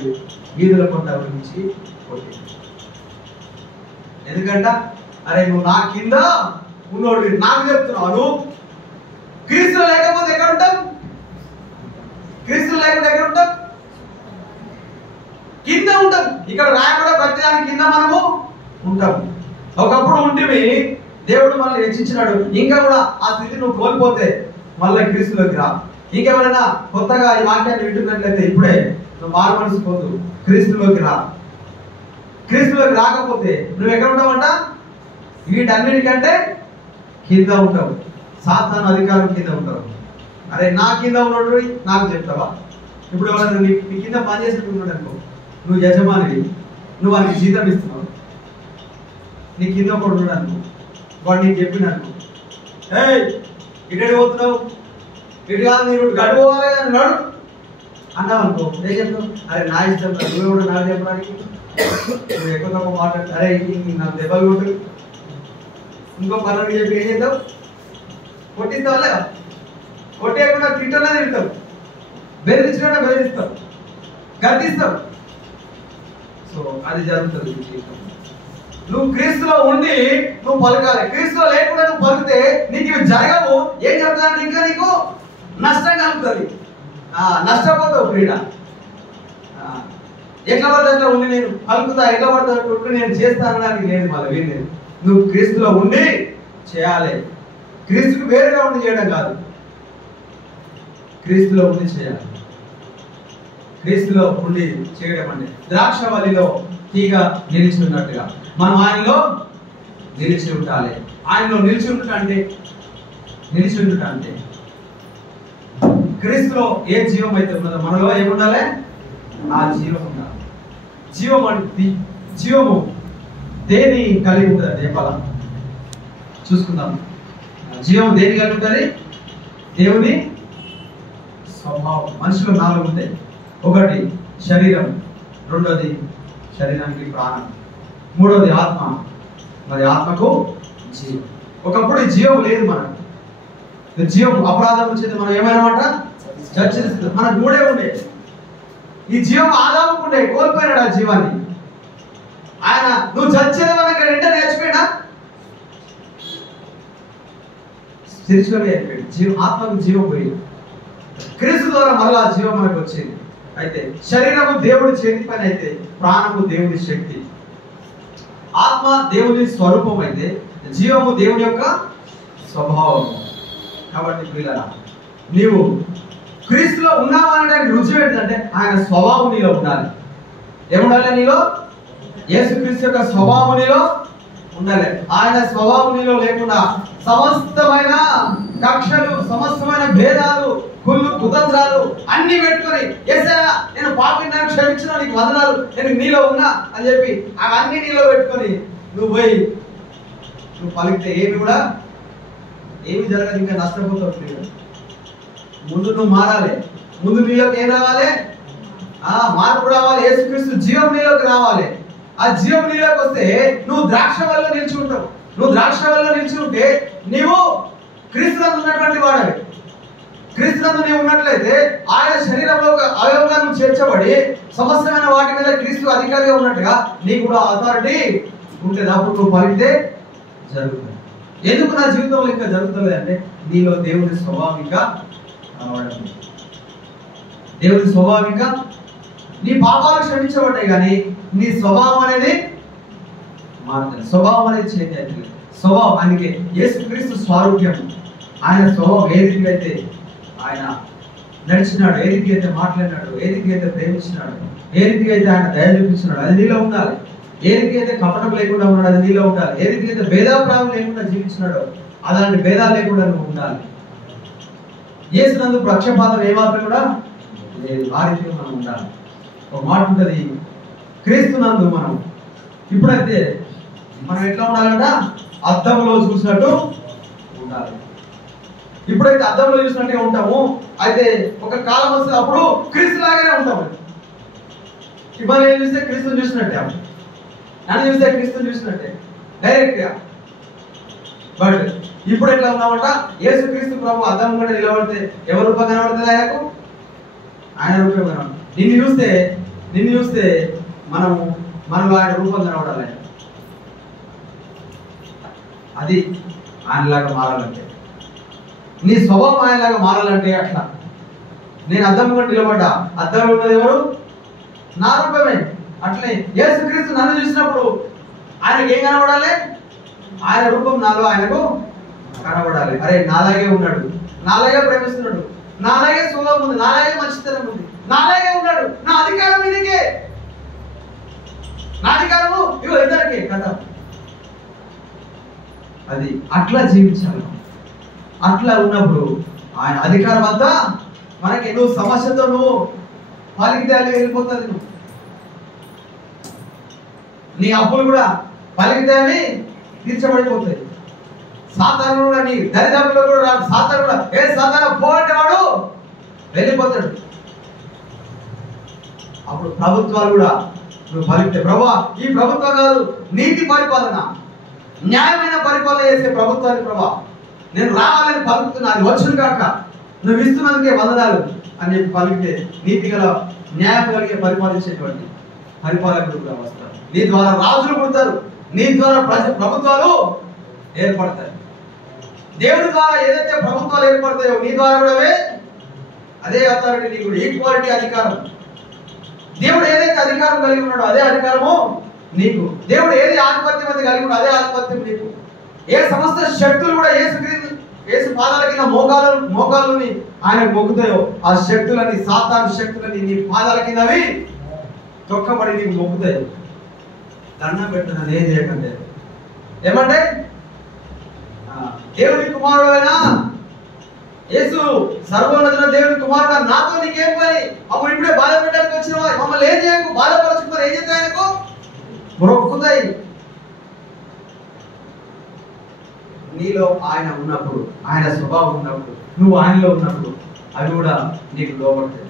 వీధుల కొండ గురించి కొట్టి, ఎందుకంట అరే నువ్వు నా కింద ఉన్నోడు, నాకు చెప్తున్నావు. నువ్వు క్రీస్తులో లేకపోతే ఎక్కడ ఉంటాం? క్రీస్తులో లేకపోతే ఎక్కడ ఉంటాం? కింద ఉంటాం. ఇక్కడ రాయబడే ప్రతి దాని కింద మనము ఉంటాం. ఒకప్పుడు ఉంటివి, దేవుడు మనల్ని హెచ్చించినాడు. ఇంకా కూడా ఆ స్థితి నువ్వు కోల్పోతే మళ్ళీ క్రీస్తులోకి రా. ఇంకెవరైనా కొత్తగా ఈ వాక్యాన్ని వింటున్నట్లయితే ఇప్పుడే నువ్వు మారు మనసు పొందు, క్రీస్తులోకి రా. క్రీస్తులోకి రాకపోతే నువ్వు ఎక్కడ ఉంటావంట? వీటన్నిటికంటే కింద ఉంటావు, సాతాను అధికారం కింద ఉంటావు. అరే నా కింద ఉన్నాడు నాకు చెప్తావా? ఇప్పుడు ఎవరైనా నీ కింద పని చేసినట్టు ఉన్నాడు అనుకో, నువ్వు యజమానివి, నువ్వు వానికి జీతం ఇస్తున్నావు, నీ కింద ఒకడు ఉన్నాడు అనుకో, వాడు నీకు చెప్పినట్టు ఇటు పోతున్నావు, ఇటు కాదు నేను గడు పోవాలి అన్నాడు అన్నావు అనుకో, ఏం చెప్తావు? అరే నా ఇష్టం, నువ్వు కూడా నాకు చెప్పడానికి నువ్వు ఎక్కువ తక్కువ మాట్లాడు, అరే నాకు దెబ్బలు కొట్టు, ఇంకో పనులు చెప్పి ఏం చేద్దావు? కొట్టిస్తావా లేదా? కొట్టేయకుండా తింటున్నా తింటావు, బెదిరించుకుంటా బెదిరిస్తావు, గర్దిస్తావు. సో అది జరుగుతుంది జీవితం. నువ్వు క్రీస్తులో ఉండి నువ్వు పలకాలి. క్రీస్తులో లేకుండా నువ్వు పలికితే నీకు ఇవి జరగవు. ఏం జరుగుతుందంటే ఇంకా నీకు నష్టం కలుగుతుంది, నష్టపోతావు. క్రీడ ఎట్లా పడితే అట్లా ఉండి నేను పలుకుతా, ఎట్లా పడితే ఉండి నేను చేస్తానడానికి లేదు. మళ్ళీ వీళ్ళు నువ్వు క్రీస్తులో ఉండి చేయాలి. క్రీస్తుకు వేరుగా ఉండి చేయడం కాదు, క్రీస్తులో ఉండి చేయాలి. క్రీస్తులో ఉండి చేయడం అంటే ద్రాక్షవల్లిలో తీగ నిలిచి ఉన్నట్టుగా మనం ఆయనలో నిలిచి ఉండాలి. ఆయనలో నిలిచి ఉండుట అంటే క్రీస్తులో ఏ జీవం అయితే ఉన్నదో మనలో ఏముండాలి? ఆ జీవం ఉండాలి. జీవం అంటే జీవము దేని కలిగి ఉంటుంది? చెప్పాలా? చూసుకుందాం. జీవం దేని కలిగి ఉంటుంది? దేవుని స్వభావం. మనుషులు 4 ఉంటాయి. ఒకటి శరీరం, రెండోది శరీరానికి ప్రాణం, మూడోది ఆత్మ, మరి ఆత్మకు జీవం. ఒకప్పుడు ఈ జీవం లేదు మనకు. జీవం అపరాధం చేత మనం ఏమైనామాట చర్చిస్తుంది. మనకు 3 ఉండే. ఈ జీవం ఆదాముకు ఉండే, కోల్పోయినాడు ఆ జీవాన్ని. ఆయన నువ్వు చచ్చేదానికి వెంటనే నేర్చిపోయినా స్పిరిచువల్గా అయిపోయాడు. జీవం, ఆత్మకు జీవం పోయింది. క్రీస్తు ద్వారా మరలా జీవం మనకు వచ్చింది. అయితే శరీరము దేవుడి చేతి పని అయితే ప్రాణము దేవుడి శక్తి. ఆత్మ దేవుని స్వరూపం అయితే జీవము దేవుని యొక్క స్వభావం. కాబట్టి పిల్లల నీవు క్రీస్తులో ఉన్నావు అనడానికి రుజువు ఏంటంటే ఆయన స్వభావం నీలో ఉండాలి. ఏముండాలి నీలో? యేసుక్రీస్తు యొక్క స్వభావం నీలో ఉండాలి. ఆయన స్వభావం నీలో లేకుండా సమస్తమైన కక్షలు, సమస్తమైన భేదాలు, కుళ్ళు కుతంత్రాలు అన్ని పెట్టుకొని యేసయ్యా నేను పాపిని క్షమించిన నీకు వందనాలు, నేను నీలో ఉన్నా అని చెప్పి అవన్నీ నీలో పెట్టుకొని నువ్వు పోయి నువ్వు పలికితే ఏమి జరగదు. ఇంకా నష్టపోతావు. ముందు నువ్వు మారాలి. ముందు నీలోకి ఏం రావాలి? మార్పు రావాలి. యేసుక్రీస్తు జీవం నీలోకి రావాలి. ఆ జీవం నీలోకి వస్తే నువ్వు ద్రాక్షవల్లిలో నిలిచి ఉంటావు. నువ్వు ద్రాక్షవల్లిలో నిలిచి ఉంటే నీవు క్రీస్తునందు ఉన్నటువంటి వాడవి. క్రీస్తునందు నీవు ఉన్నట్లయితే ఆయన శరీరంలో అవయవంగా నువ్వు చేర్చబడి సమస్తమైన వాటి మీద క్రీస్తు అధికారిగా ఉన్నట్టుగా నీకు కూడా అథారిటీ ఉంటుంది. అప్పుడు నువ్వు పలికితే జరుగుతుంది. ఎందుకు నా జీవితంలో ఇంకా జరుగుతుంది అంటే నీలో దేవుని స్వభావిక రావడం. దేవుని స్వభావిక నీ పాపాలు క్షమించబడ్డాయి కానీ నీ స్వభావం అనేది మారుతుంది. స్వభావం అనేది చేంజ్ అవుతుంది. స్వభావం అందుకే యేసుక్రీస్తు స్వారూప్యం. ఆయన స్వభావం ఏ రీతిగా అయితే ఆయన నడిచినాడు, ఏ రీతిగా అయితే మాట్లాడినాడు, ఏ రీతిగా అయితే ప్రేమించినాడు, ఏ రీతిగా అయితే ఆయన దయ చూపించినాడు అది నీలో ఉండాలి. ఏ రీతిగా అయితే కపటం లేకుండా ఉన్నాడు అది నీలో ఉండాలి. ఏ రీతిగా అయితే భేదాభిప్రాయం లేకుండా జీవించినాడో అలాంటి భేదాలు లేకుండా నువ్వు ఉండాలి. యేసునందు పక్షపాతం ఏమాత్రం కూడా లేదు. ఆ రీతిగా మనం ఉండాలి. ఒక మాట ఉంటుంది, క్రీస్తునందు మనం ఇప్పుడైతే మనం ఎట్లా ఉండాలంట? అద్దంలో చూసినట్టు ఉండాలి. ఇప్పుడైతే అద్దంలో చూసినట్టుగా ఉంటాము. అయితే ఒక కాలం వస్తే అప్పుడు క్రీస్తు లాగానే ఉంటాము. ఇవాళ ఏం చూస్తే క్రీస్తుని చూసినట్టే, నన్ను చూస్తే క్రీస్తుని చూసినట్టే డైరెక్ట్ గా. బట్ ఇప్పుడు ఎట్లా ఉన్నామంట? యేసుక్రీస్తు ప్రభు అద్దం కూడా నిలబడితే ఎవరు రూపం కనబడుతుంది? ఆయనకు ఆయన రూపం కనబడుతుంది. నిన్ను చూస్తే మనలో ఆయన రూపం కనబడాలి. అది ఆయనలాగా మారాలంటే, నీ స్వభావం ఆయనలాగా మారాలంటే అట్లా. నేను అద్దం కూడా నిలబడ్డా, అద్దంలో ఉన్నది ఎవరు? నా రూపమే. అట్లే యేసుక్రీస్తు నన్ను చూసినప్పుడు ఆయనకి ఏం కనబడాలి? ఆయన రూపం నాలో ఆయనకు కనబడాలి. అరే నాలాగే ఉన్నాడు, నాలాగే ప్రేమిస్తున్నాడు, నాలాగే స్వభావం ఉంది, నాలాగే మంచితనం ఉంది, నాలాగే ఉన్నాడు, నా అధికారం ఇదికే, నా అధికారము ఇగో ఇద్దరికే కదా. అది అట్లా జీవించాలి. అట్లా ఉన్నప్పుడు ఆయన అధికారం అంతా మనకి నువ్వు సమస్యతో నువ్వు పలికితే వెళ్ళిపోతుంది. నువ్వు నీ అప్పులు కూడా పలికితే అవి తీర్చబడిపోతాయి. సాతాను కూడా నీ దరిదాపుల్లో కూడా రాడు. సాతాను కూడా ఏ సాతాను పో అంటే వాడు వెళ్ళిపోతాడు. అప్పుడు ప్రభుత్వాలు కూడా నువ్వు పలికితే, ప్రభువా ఈ ప్రభుత్వం కాదు, నీతి పరిపాలన, న్యాయమైన పరిపాలన చేసే ప్రభుత్వాన్ని ప్రభా నేను రావాలని పలుకుతున్నా, అది వచ్చును కాక, నువ్వు ఇస్తున్నందుకే వందనాలు అని చెప్పి పలికితే నీతి గల న్యాయం కలిగే పరిపాలించేటువంటి పరిపాలకులు కూడా వస్తారు. నీ ద్వారా రాజులు పుడతారు, నీ ద్వారా ప్రభుత్వాలు ఏర్పడతాయి. దేవుడి ద్వారా ఏదైతే ప్రభుత్వాలు ఏర్పడతాయో నీ ద్వారా కూడా అదే అథారిటీ, నీకు ఈక్వాలిటీ అధికారం. దేవుడు ఏదైతే అధికారం కలిగి ఉన్నాడో అదే అధికారము నీకు. దేవుడు ఏది ఆధిపత్యం అది కలిగి ఉన్నాడో అదే ఆధిపత్యం నీకు. ఏ సమస్త శక్తులు కూడా యేసు పాదాల కింద మోకాళ్ళని ఆయన మొక్కుతాయో ఆ శక్తులని, సాతాను శక్తులని నీ పాదాల కింద అవి తొక్కబడి నీకు మొక్కుతాయి. దండం పెట్టిన ఏం చేయకండి. ఏమంటే దేవుని కుమారుడు అయినా యేసు సర్వోన్నతుల దేవుని కుమారుడు, నాతో నీకేం పని? అప్పుడు ఇప్పుడే బాధ పెట్టడానికి వచ్చిన మమ్మల్ని ఏం చేయకు, బాధపరచుకున్నారు, ఏం చేస్తాయి? ఆయనకు మొక్కుతాయి. నీలో ఆయన ఉన్నప్పుడు, ఆయన స్వభావం ఉన్నప్పుడు, నువ్వు ఆయనలో ఉన్నప్పుడు అవి కూడా నీకు లోపడతాయి.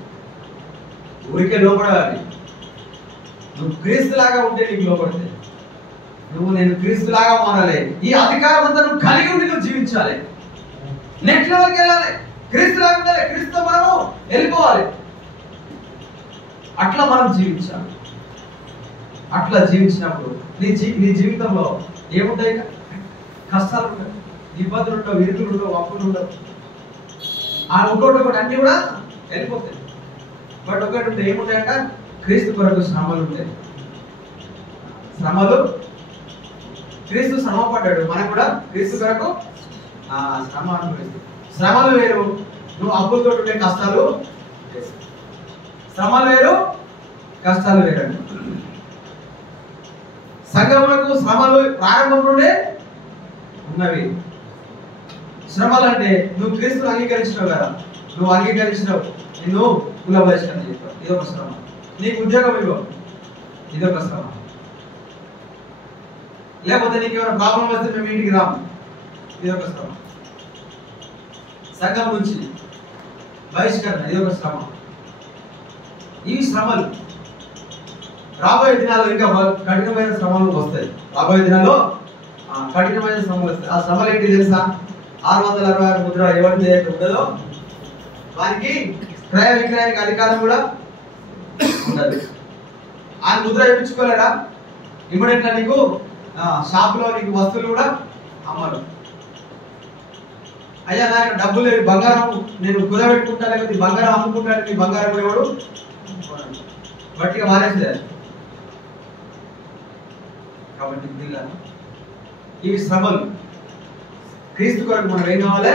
ఊరికే లోపడాలి. నువ్వు క్రీస్తులాగా ఉంటే నీకు లోపడతాయి. నేను క్రీస్తులాగా మారాలి. ఈ అధికారం అంతా నువ్వు కలిగి ఉండి నువ్వు జీవించాలి. నెక్స్ట్ లెవెల్కి వెళ్ళాలి. క్రీస్తులాగా ఉండాలి. క్రీస్తుతో మనము వెళ్ళిపోవాలి. అట్లా మనం జీవించాలి. అట్లా జీవించినప్పుడు నీ జీవితంలో ఏముంటాయి? కష్టాలు ఉంటాయి, ఇబ్బందులు ఉండవు, ఇరుకులు ఉండవు, అప్పులు ఉండవు. ఆ ఒకటి అన్ని కూడా వెళ్ళిపోతాయి. బట్ ఒకటి ఉంటే ఏముంటాయంట? క్రీస్తు కొరకు శ్రమలు ఉంటాయి. శ్రమలు, క్రీస్తు శ్రమ పడ్డాడు, మనం కూడా క్రీస్తు కొరకు శ్రమ అనుభవిస్తాం. శ్రమలు వేరు, నువ్వు అప్పులతో ఉండే కష్టాలు. శ్రమలు వేరు, కష్టాలు వేరు. సంఘములకు శ్రమలు ప్రారంభం నుండే ఉన్నవి. శ్రమలు అంటే నువ్వు క్రీస్తును అంగీకరించినావు కదా, నువ్వు అంగీకరించినావు, నిన్ను కుల బహిష్కరణ చేస్తావు, ఇదొక శ్రమ. నీకు ఉద్యోగం ఇవ్వవు, ఇదొక శ్రమ. లేకపోతే నీకు ఏమైనా ప్రాబ్లం వస్తే మేము ఇంటికి రాము, ఇదొక శ్రమ. సంఘం నుంచి బహిష్కరణ, ఇదొక శ్రమ. ఈ శ్రమలు రాబోయే దినాల్లో ఇంకా కఠినమైన శ్రమలు వస్తాయి. రాబోయే దినాల్లో కఠినమైన శ్రమలు వస్తాయి. ఆ శ్రమలు ఏంటి తెలుసా? 666 ముద్ర ఎవరిది ఉండదో వారికి క్రయ విక్రయానికి అధికారం కూడా ఉండదు. ఆయన ముద్ర వేయించుకోలేడా? ఇమ్మీడియట్గా నీకు షాపులో నీకు వస్తువులు కూడా అమ్మరు. అయ్యా నాకు డబ్బులు లేదు, బంగారం నేను కుదబెట్టుకుంటా, లేకపోతే బంగారం అమ్ముకుంటాను, నీ బంగారం కూడా ఎవడు గట్టిగా మారేసేది. కాబట్టి ఇవి శ్రమలు. క్రీస్తు కొరకు మనం ఏం కావాలి?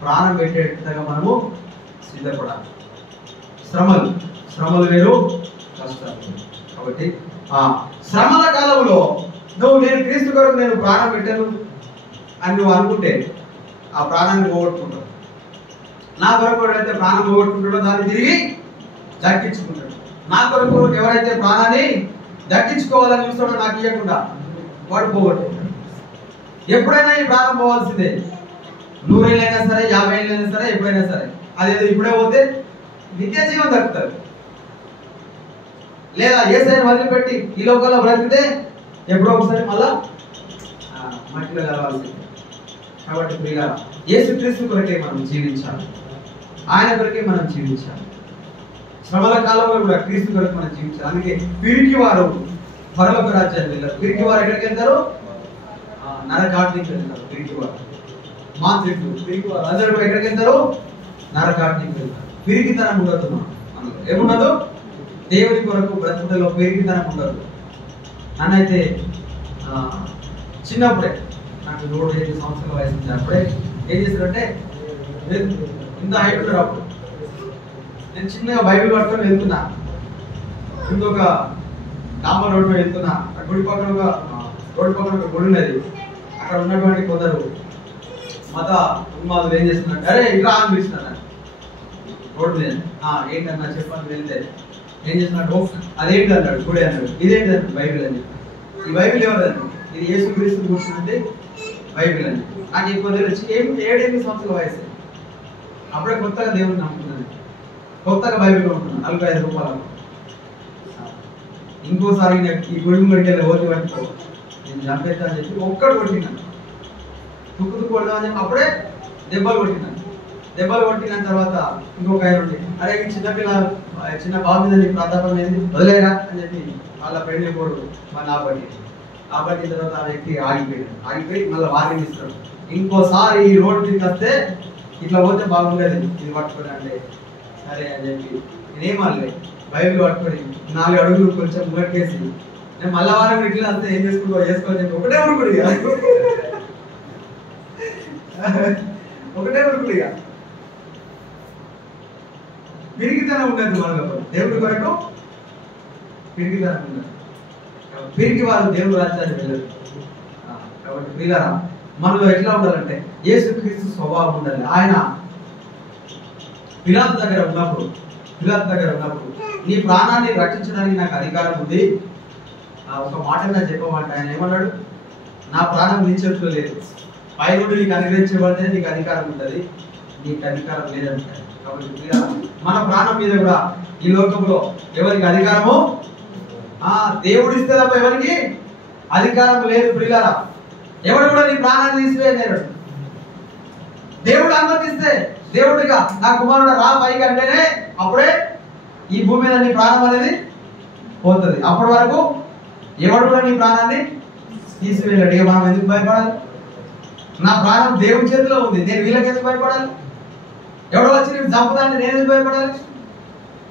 ప్రాణం పెట్టేట్టుగా మనము సిద్ధపడాలి. శ్రమలు వేరు, కష్టాలు. కాబట్టి శ్రమల కాలంలో నేను క్రీస్తు కొరకు నేను ప్రాణం పెట్టాను అని నువ్వు అనుకుంటే ఆ ప్రాణాన్ని పోగొట్టుకుంటావు. నా కొరకు ఎవరైతే ప్రాణం పోగొట్టుకుంటాడో దాన్ని తిరిగి దక్కించుకుంటాడు. నా కొరకు ఎవరైతే ప్రాణాన్ని దక్కించుకోవాలని చూస్తాడో నాకు ఇవ్వకుండా వాడు పోగొట్టుకుంటాడు. ఎప్పుడైనా ఈ ప్రాణం పోవాల్సిందే. 100 ఏళ్ళైనా సరే, 50 ఏళ్ళైనా సరే, ఎప్పుడైనా సరే. అదేదో ఇప్పుడే పోతే నిత్య జీవం దక్కుతారు. లేదా యేసయ్యను వదిలిపెట్టి ఈ లోకంలో బ్రతికితే ఎప్పుడో ఒకసారి మళ్ళా మట్టిలో కలవాల్సిందే. కాబట్టి ప్రియుల యేసుక్రీస్తు కొరకే మనం జీవించాలి, ఆయన కొరకే మనం జీవించాలి. శ్రమల కాలంలో కూడా క్రీస్తు కొరకు మనం జీవించాలి. అందుకే పిరికి వారు పరలోక రాజ్యానికి వెళ్ళారు. పిరికి వారు ఎక్కడికి వెళ్తారు? నరకాగ్నికి వెళ్తారు. పిరికి వారు, మాంత్రికులు, పిరికి వారు అందరూ కూడా ఎక్కడికి వెళ్తారు? నరకాగ్నికి వెళ్తారు. పిరికితనం ఉండదు. అందులో ఏముండదు? దేవుడి కొరకు బ్రతుకులో పిరికితనం ఉండదు. నన్నైతే చిన్నప్పుడే, నాకు 5 సంవత్సరాల వయసు ఉంది, అప్పుడే ఏం చేశారంటే ఇంత హైట్ ఉన్నారు. అప్పుడు నేను చిన్నగా బైబిల్ పట్టుకొని వెళ్తున్నా. ఇంకొక డాంబర్ రోడ్డు వెళ్తున్నా. రోడ్డు పక్కన ఒక గుడి ఉన్నది. అక్కడ ఉన్నటువంటి కొందరు మత ఉన్మాదులు ఏం చేస్తున్నారు, అరే ఇట్లా అనిపిస్తున్నారు రోడ్డు మీద. ఏంటన్నా చెప్పని వెళ్తే ఏం చేస్తున్నాడు? అదేంటి అన్నాడు, గుడి అన్నాడు. ఇదేంటి అన్నాడు, బైబిల్ అని. ఈ బైబిల్ ఎవరు? ఇది యేసుక్రీస్తు కూర్చుంటే బైబిల్ అని. నాకు ఎక్కువ తెలిసి 7 సంవత్సరాల వయసు. అప్పుడే కొత్తగా దేవుడిని నమ్ముతున్నాను, కొత్తగా బైబిల్ ఉంటున్నాను. 45 రూపాయలు. ఇంకోసారి ఈ గుడి ముంగడికి వెళ్ళి ఓటి పట్టుకో, నేను చంపేస్తా అని చెప్పి ఒక్కడు కొట్టినాను. తుక్కు కొడదామని చెప్పి అప్పుడే దెబ్బలు కొట్టినాను. దెబ్బలు కొట్టిన తర్వాత ఇంకొక ఆయన ఉండి, అరే ఈ చిన్న బాబు మీద నీకు ప్రతాపం ఏంది, వదిలేరా అని చెప్పి వాళ్ళ పెళ్లి కొడు మన ఆపట్టిన తర్వాత ఆ వ్యక్తి ఆగిపోయి మళ్ళీ వార్నింగ్ ఇస్తాడు. ఇంకోసారి ఈ రోడ్ మీదకి వస్తే ఇట్లా పోతే బాగుండేది, ఇది పట్టుకొని అంటే సరే అని చెప్పి నేనేమనలే. బైబిల్ పట్టుకొని 4 అడుగులు కొంచెం ముంగట్కేసి నేను మళ్ళా వారం ఇట్లా అంతే ఏం చేసుకోని చెప్పి ఒకటే ఉరుకుడిగా పిరిగితనం ఉండదు మనలో. దేవుడి కొరకు పిరిగితనం ఉండదు. పిరికి వారు దేవుడి రాజ్యాన్ని వెళ్ళరు. కాబట్టి ప్రియులారా, మనలో ఎట్లా ఉండాలంటే యేసుక్రీస్తు స్వభావం ఉండాలి. ఆయన పిలాతు దగ్గర ఉన్నప్పుడు నీ ప్రాణాన్ని రక్షించడానికి నాకు అధికారం ఉంది, ఒక మాట నాకు చెప్పమంటే ఆయన ఏమన్నాడు? నా ప్రాణం నీ చేతిలో లేదు, పై నుండి నీకు అనుగ్రహించబడితే నీకు అధికారం ఉంటుంది, నీకు అధికారం లేదంటాడు. కాబట్టి మన ప్రాణం మీద కూడా ఈ లోకంలో ఎవరికి అధికారము? దేవుడు ఇస్తే తప్ప ఎవరికి అధికారం లేదు. ప్రియులారా, ఎవడు కూడా నీ ప్రాణాన్ని తీసివేయలేడు. దేవుడు అనుమతిస్తే, దేవుడిగా నా కుమారుడు రా పైకి అంటేనే అప్పుడే ఈ భూమి మీద నీ ప్రాణం అనేది పోతుంది. అప్పటి వరకు ఎవడు కూడా నీ ప్రాణాన్ని తీసివేయలేడు. ఇక మనం ఎందుకు భయపడాలి? నా ప్రాణం దేవుడి చేతిలో ఉంది, నేను వీళ్ళకి ఎందుకు భయపడాలి? ఎవడో వచ్చి నేను చంపుతానంటే నేను ఎందుకు భయపడాలి?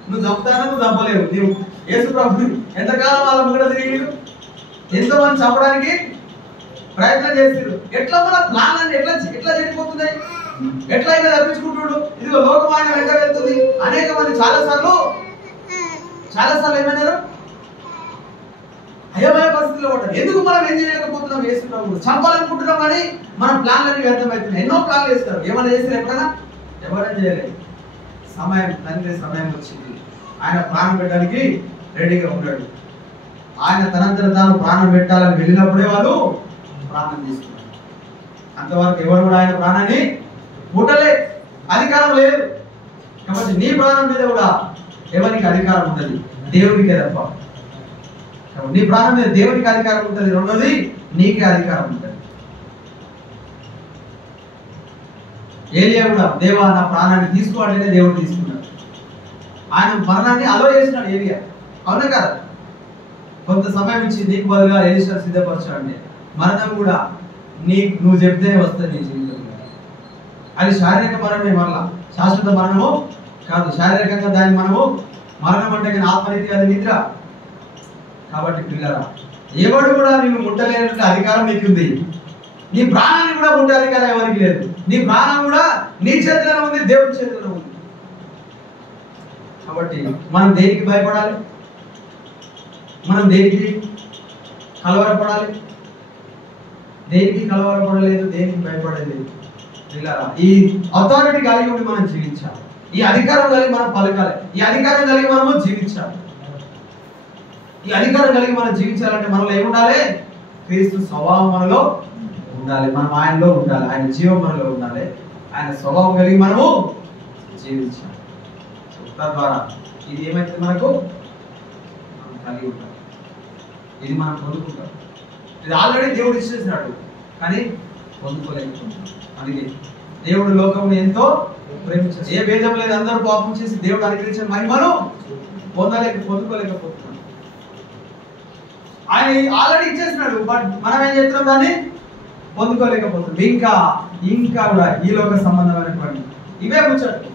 నువ్వు చంపుతానా? నువ్వు చంపలేవు. నువ్వు యేసు ప్రభు ఎంతకాలం వాళ్ళ ముంగడ తిరిగి ఎంతో మంది చంపడానికి ప్రయత్నం చేస్తారు. ఎట్లా మన ప్లాన్ అంటే ఎట్లా జరిగిపోతున్నాయి, ఎట్లా అయితే తప్పించుకుంటున్నాడు. ఇదిగో లోకమాన వెంట వెళ్తుంది. అనేక మంది చాలాసార్లు ఏమన్నారు? అయోమయ పరిస్థితిలో ఉంటారు. ఎందుకు మనం ఏం చేయలేకపోతున్నాం? యేసు ప్రభు చంపాలనుకుంటున్నాం కానీ మన ప్లాన్లన్నీ వ్యర్థమవుతున్నాయి. ఎన్నో ప్లాన్లు వేస్తారు. ఏమైనా చేస్తారు ఎప్పుడైనా? ఎవరైనా చేయలేదు. తండ్రి సమయం వచ్చింది, ఆయన ప్రాణం పెట్టడానికి రెడీగా ఉన్నాడు. ఆయన తనంతట తాను ప్రాణం పెట్టాలని వెళ్ళినప్పుడే వాళ్ళు ప్రాణం తీసుకున్నారు. అంతవరకు ఎవరు కూడా ఆయన ప్రాణాన్ని ముట్టలే, అధికారం లేదు. కాబట్టి నీ ప్రాణం మీద కూడా ఎవరికి అధికారం ఉంటుంది? దేవునికే తప్ప. నీ ప్రాణం మీద దేవునికి అధికారం ఉంటుంది. రెండోది నీకే అధికారం ఉంటుంది. ఏలియా కూడా దేవా నా ప్రాణాన్ని తీసుకోవాలంటేనే దేవుడు తీసుకున్నాడు. ఆయన మరణాన్ని అలో చేసినాడు ఏలియా, అవునా కదా? కొంత సమయం ఇచ్చి నీకు బదులుగా ఎలీషా సిద్ధపరచాడంటే మరణం కూడా నువ్వు చెప్తేనే వస్తుంది నీ జీవితంలో. అది శారీరక మరణమే, మరలా శాశ్వత మరణము కాదు. శారీరకంగా దాన్ని మనము మరణం అంటే కానీ ఆత్మరీతి అది నిద్ర. కాబట్టి పిల్లరా, ఎవడు కూడా నిన్ను ముట్టలేనట్టు అధికారం నీకుంది. నీ ప్రాణాన్ని కూడా ముట్టే అధికారం ఎవరికి లేదు. నీ ప్రాణం కూడా నీ చేతిలో ఉంది, దేవుడి చేతిలో ఉంది. కాబట్టి మనం దేనికి భయపడాలి? మనం దేనికి కలవరపడాలి? దేనికి కలవరపడలేదు, దేనికి భయపడలేదు. పిల్లరా, ఈ అథారిటీ కలిగి ఉండి మనం జీవించాలి. ఈ అధికారం కలిగి మనం పలకాలి. ఈ అధికారం కలిగి మనము జీవించాలి. ఈ అధికారం కలిగి మనం జీవించాలంటే మనలో ఏముండాలి? క్రీస్తు స్వభావం మనలో ఉండాలి, మనం ఆయనలో ఉండాలి, ఆయన జీవం మనలో ఉండాలి, ఆయన స్వభావం కలిగి మనము జీవించాలి. తద్వారా ఇది ఏమైతే మనకు కలిగి ఉంటాం, ఇది మనం పొందుకుంటాం. ఇది ఆల్రెడీ దేవుడు ఇచ్చేసినాడు కానీ పొందుకోలేకపోతున్నాం. అందుకే దేవుడు లోకం ఎంతో ప్రేమించాడు. ఏ భేదం లేదు, అందరూ పాపం చేసి దేవుడు అనుగ్రహించిన మహిమను పొందుకోలేకపోతున్నాం. ఆయన ఆల్రెడీ ఇచ్చేసినాడు, బట్ మనం ఏం చేస్తున్నాం? దాన్ని పొందుకోలేకపోతున్నాం. ఇంకా కూడా ఈ లోక సంబంధమైనటువంటి ఇవే ముచ్చట్లు,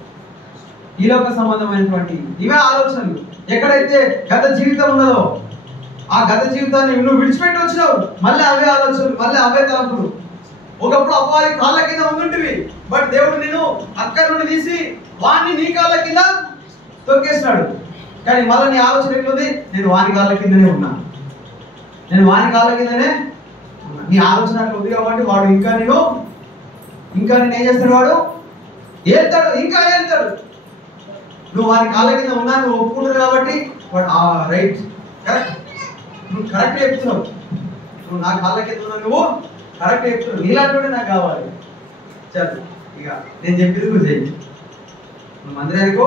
ఈ లోక సంబంధమైనటువంటి ఇవే ఆలోచనలు. ఎక్కడైతే గత జీవితం ఉన్నదో ఆ గత జీవితాన్ని నువ్వు విడిచిపెట్టి వచ్చినావు, మళ్ళీ అవే ఆలోచనలు, మళ్ళీ అవే తలంపులు. ఒకప్పుడు అపవాది కాళ్ళ కింద ఉండుంటివి, బట్ దేవుడు నేను అక్కడి నుండి తీసి వాడిని నీ కాళ్ళ కింద తొక్కేసినాడు. కానీ మళ్ళీ నీ ఆలోచన ఎట్లుంది? నేను వాని కాళ్ళ కిందనే ఉన్నా, నేను వాని కాళ్ళ కిందనే ఉన్నా. నీ ఆలోచన అట్లా ఉంది కాబట్టి వాడు ఇంకా నేను ఏం చేస్తాడు? వాడు ఏళ్తాడు, ఇంకా ఏళ్తాడు. నువ్వు వారి కాళ్ళ కింద ఉన్నా నువ్వు ఒప్పుకుంటున్నావు కాబట్టి రైట్ కరెక్ట్, నువ్వు కరెక్ట్ చెప్తున్నావు. నువ్వు నా కాళ్ళ కింద ఉన్నా నువ్వు కరెక్ట్ చెప్తున్నావు. నీలాంటి నాకు కావాలి. చదువు ఇక నేను చెప్పింది నువ్వు చెయ్యి. నువ్వు మందిరానికో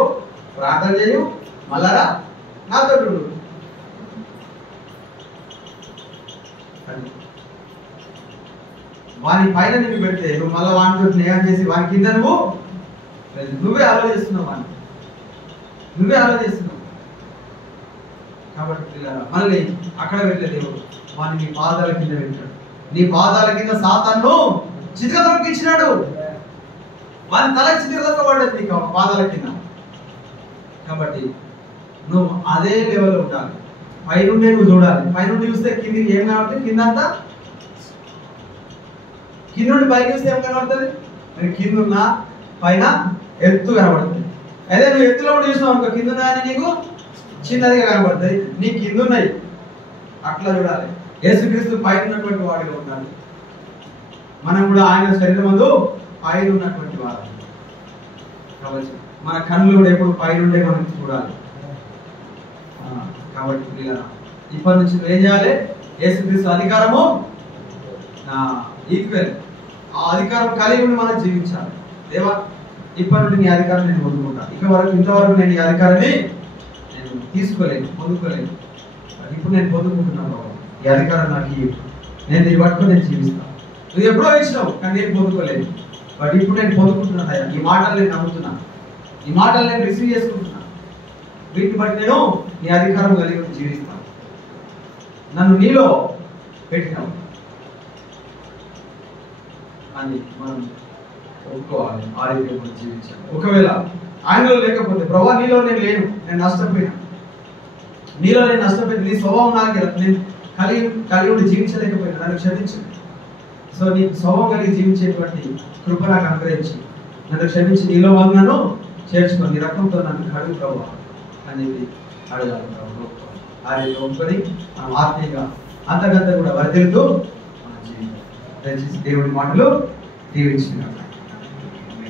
ప్రార్థన చేయు, మళ్ళారా నాతో వాని పైన నువ్వు పెడితే నువ్వు మళ్ళీ వానితో స్నేహం చేసి వాని కింద నువ్వే ఆలోచిస్తున్నావు, వాడిని నువ్వే ఆలోచిస్తున్నావు. కాబట్టి మళ్ళీ అక్కడ పెట్టే దేవుడు వాని నీ పాదాల కింద పెట్టాడు. నీ పాదాల కింద సాతాను చితిక దొరికించినాడు. వాని తల చితిక దొరకబడ్డది నీకు పాదాల కింద. కాబట్టి నువ్వు అదే లెవెల్లో ఉండాలి. పైనుండే నువ్వు చూడాలి. పైనుండి చూస్తే కింది ఏం కనబడుతుంది? కింద అంతా కింద నుండి పైకి చూస్తే ఏం కనబడుతుంది? మరి కింద ఉన్న పైన ఎత్తు కనబడుతుంది. అదే నువ్వు ఎత్తులో కూడా చూసినావు అనుకో, కింద ఉన్నాయని నీకు చిన్నదిగా కనబడుతుంది. నీ కింద ఉన్నాయి అట్లా చూడాలి. యేసుక్రీస్తు పైన ఉన్నటువంటి వాడిగా ఉండాలి. మనం కూడా ఆయన శరీరం ముందు పైన ఉన్నటువంటి వాడు కాబట్టి మన కళ్ళు కూడా ఎప్పుడు పైనుండే మనం చూడాలి. కాబట్టి ఇప్పటి నుంచి ఏం చేయాలి? యేసుక్రీస్తు అధికారము ఈక్వల్, ఆ అధికారం కలిగి ఉండి మనం జీవించాలి. దేవా ఇప్పటి నుండి నీ అధికారం నేను పొందుకుంటాను. ఇంతవరకు నేను ఈ అధికారాన్ని నేను తీసుకోలేను, పొందుకోలేను. ఇప్పుడు నేను పొందుకుంటున్నాను బాబా, ఈ అధికారం నాకు నేను దీన్ని పట్టుకొని నేను జీవిస్తాను. నువ్వు ఎప్పుడో ఇచ్చినావు కానీ నేను పొందుకోలేదు. బట్ ఇప్పుడు నేను పొందుకుంటున్నాను అయ్యా. ఈ మాటలు నేను నమ్ముతున్నాను, ఈ మాటలు నేను రిసీవ్ చేసుకుంటున్నాను. వీటిని బట్టి నేను నీ అధికారం కలిగి జీవిస్తాను. నన్ను నీలో పెట్టినావు అని మనం ఒప్పుకోవాలి. ఆ రీతి మనం జీవించాలి. ఒకవేళ ఆయనలో లేకపోతే ప్రభా నీలో నేను లేను, నేను నష్టపోయినా, నీలో నేను నష్టపోయినా, నీ స్వభావం నాకు నేను కలిగి ఉండి జీవించలేకపోయినా నన్ను క్షమించు. సో నీ స్వభావం కలిగి జీవించేటువంటి కృప నాకు అనుగ్రహించి నన్ను క్షమించి నీలో నన్ను చేర్చుకొని నీ రక్తంతో నన్ను కడుగు ప్రభా అని చెప్పి అడగాలి. ఆ రీతి ఒప్పుకొని మనం ఆత్మీయంగా అంతకంతా కూడా వర్ధిల్లుతూ మన జీవితం దయచేసి దేవుడి మాటలు దీవించిన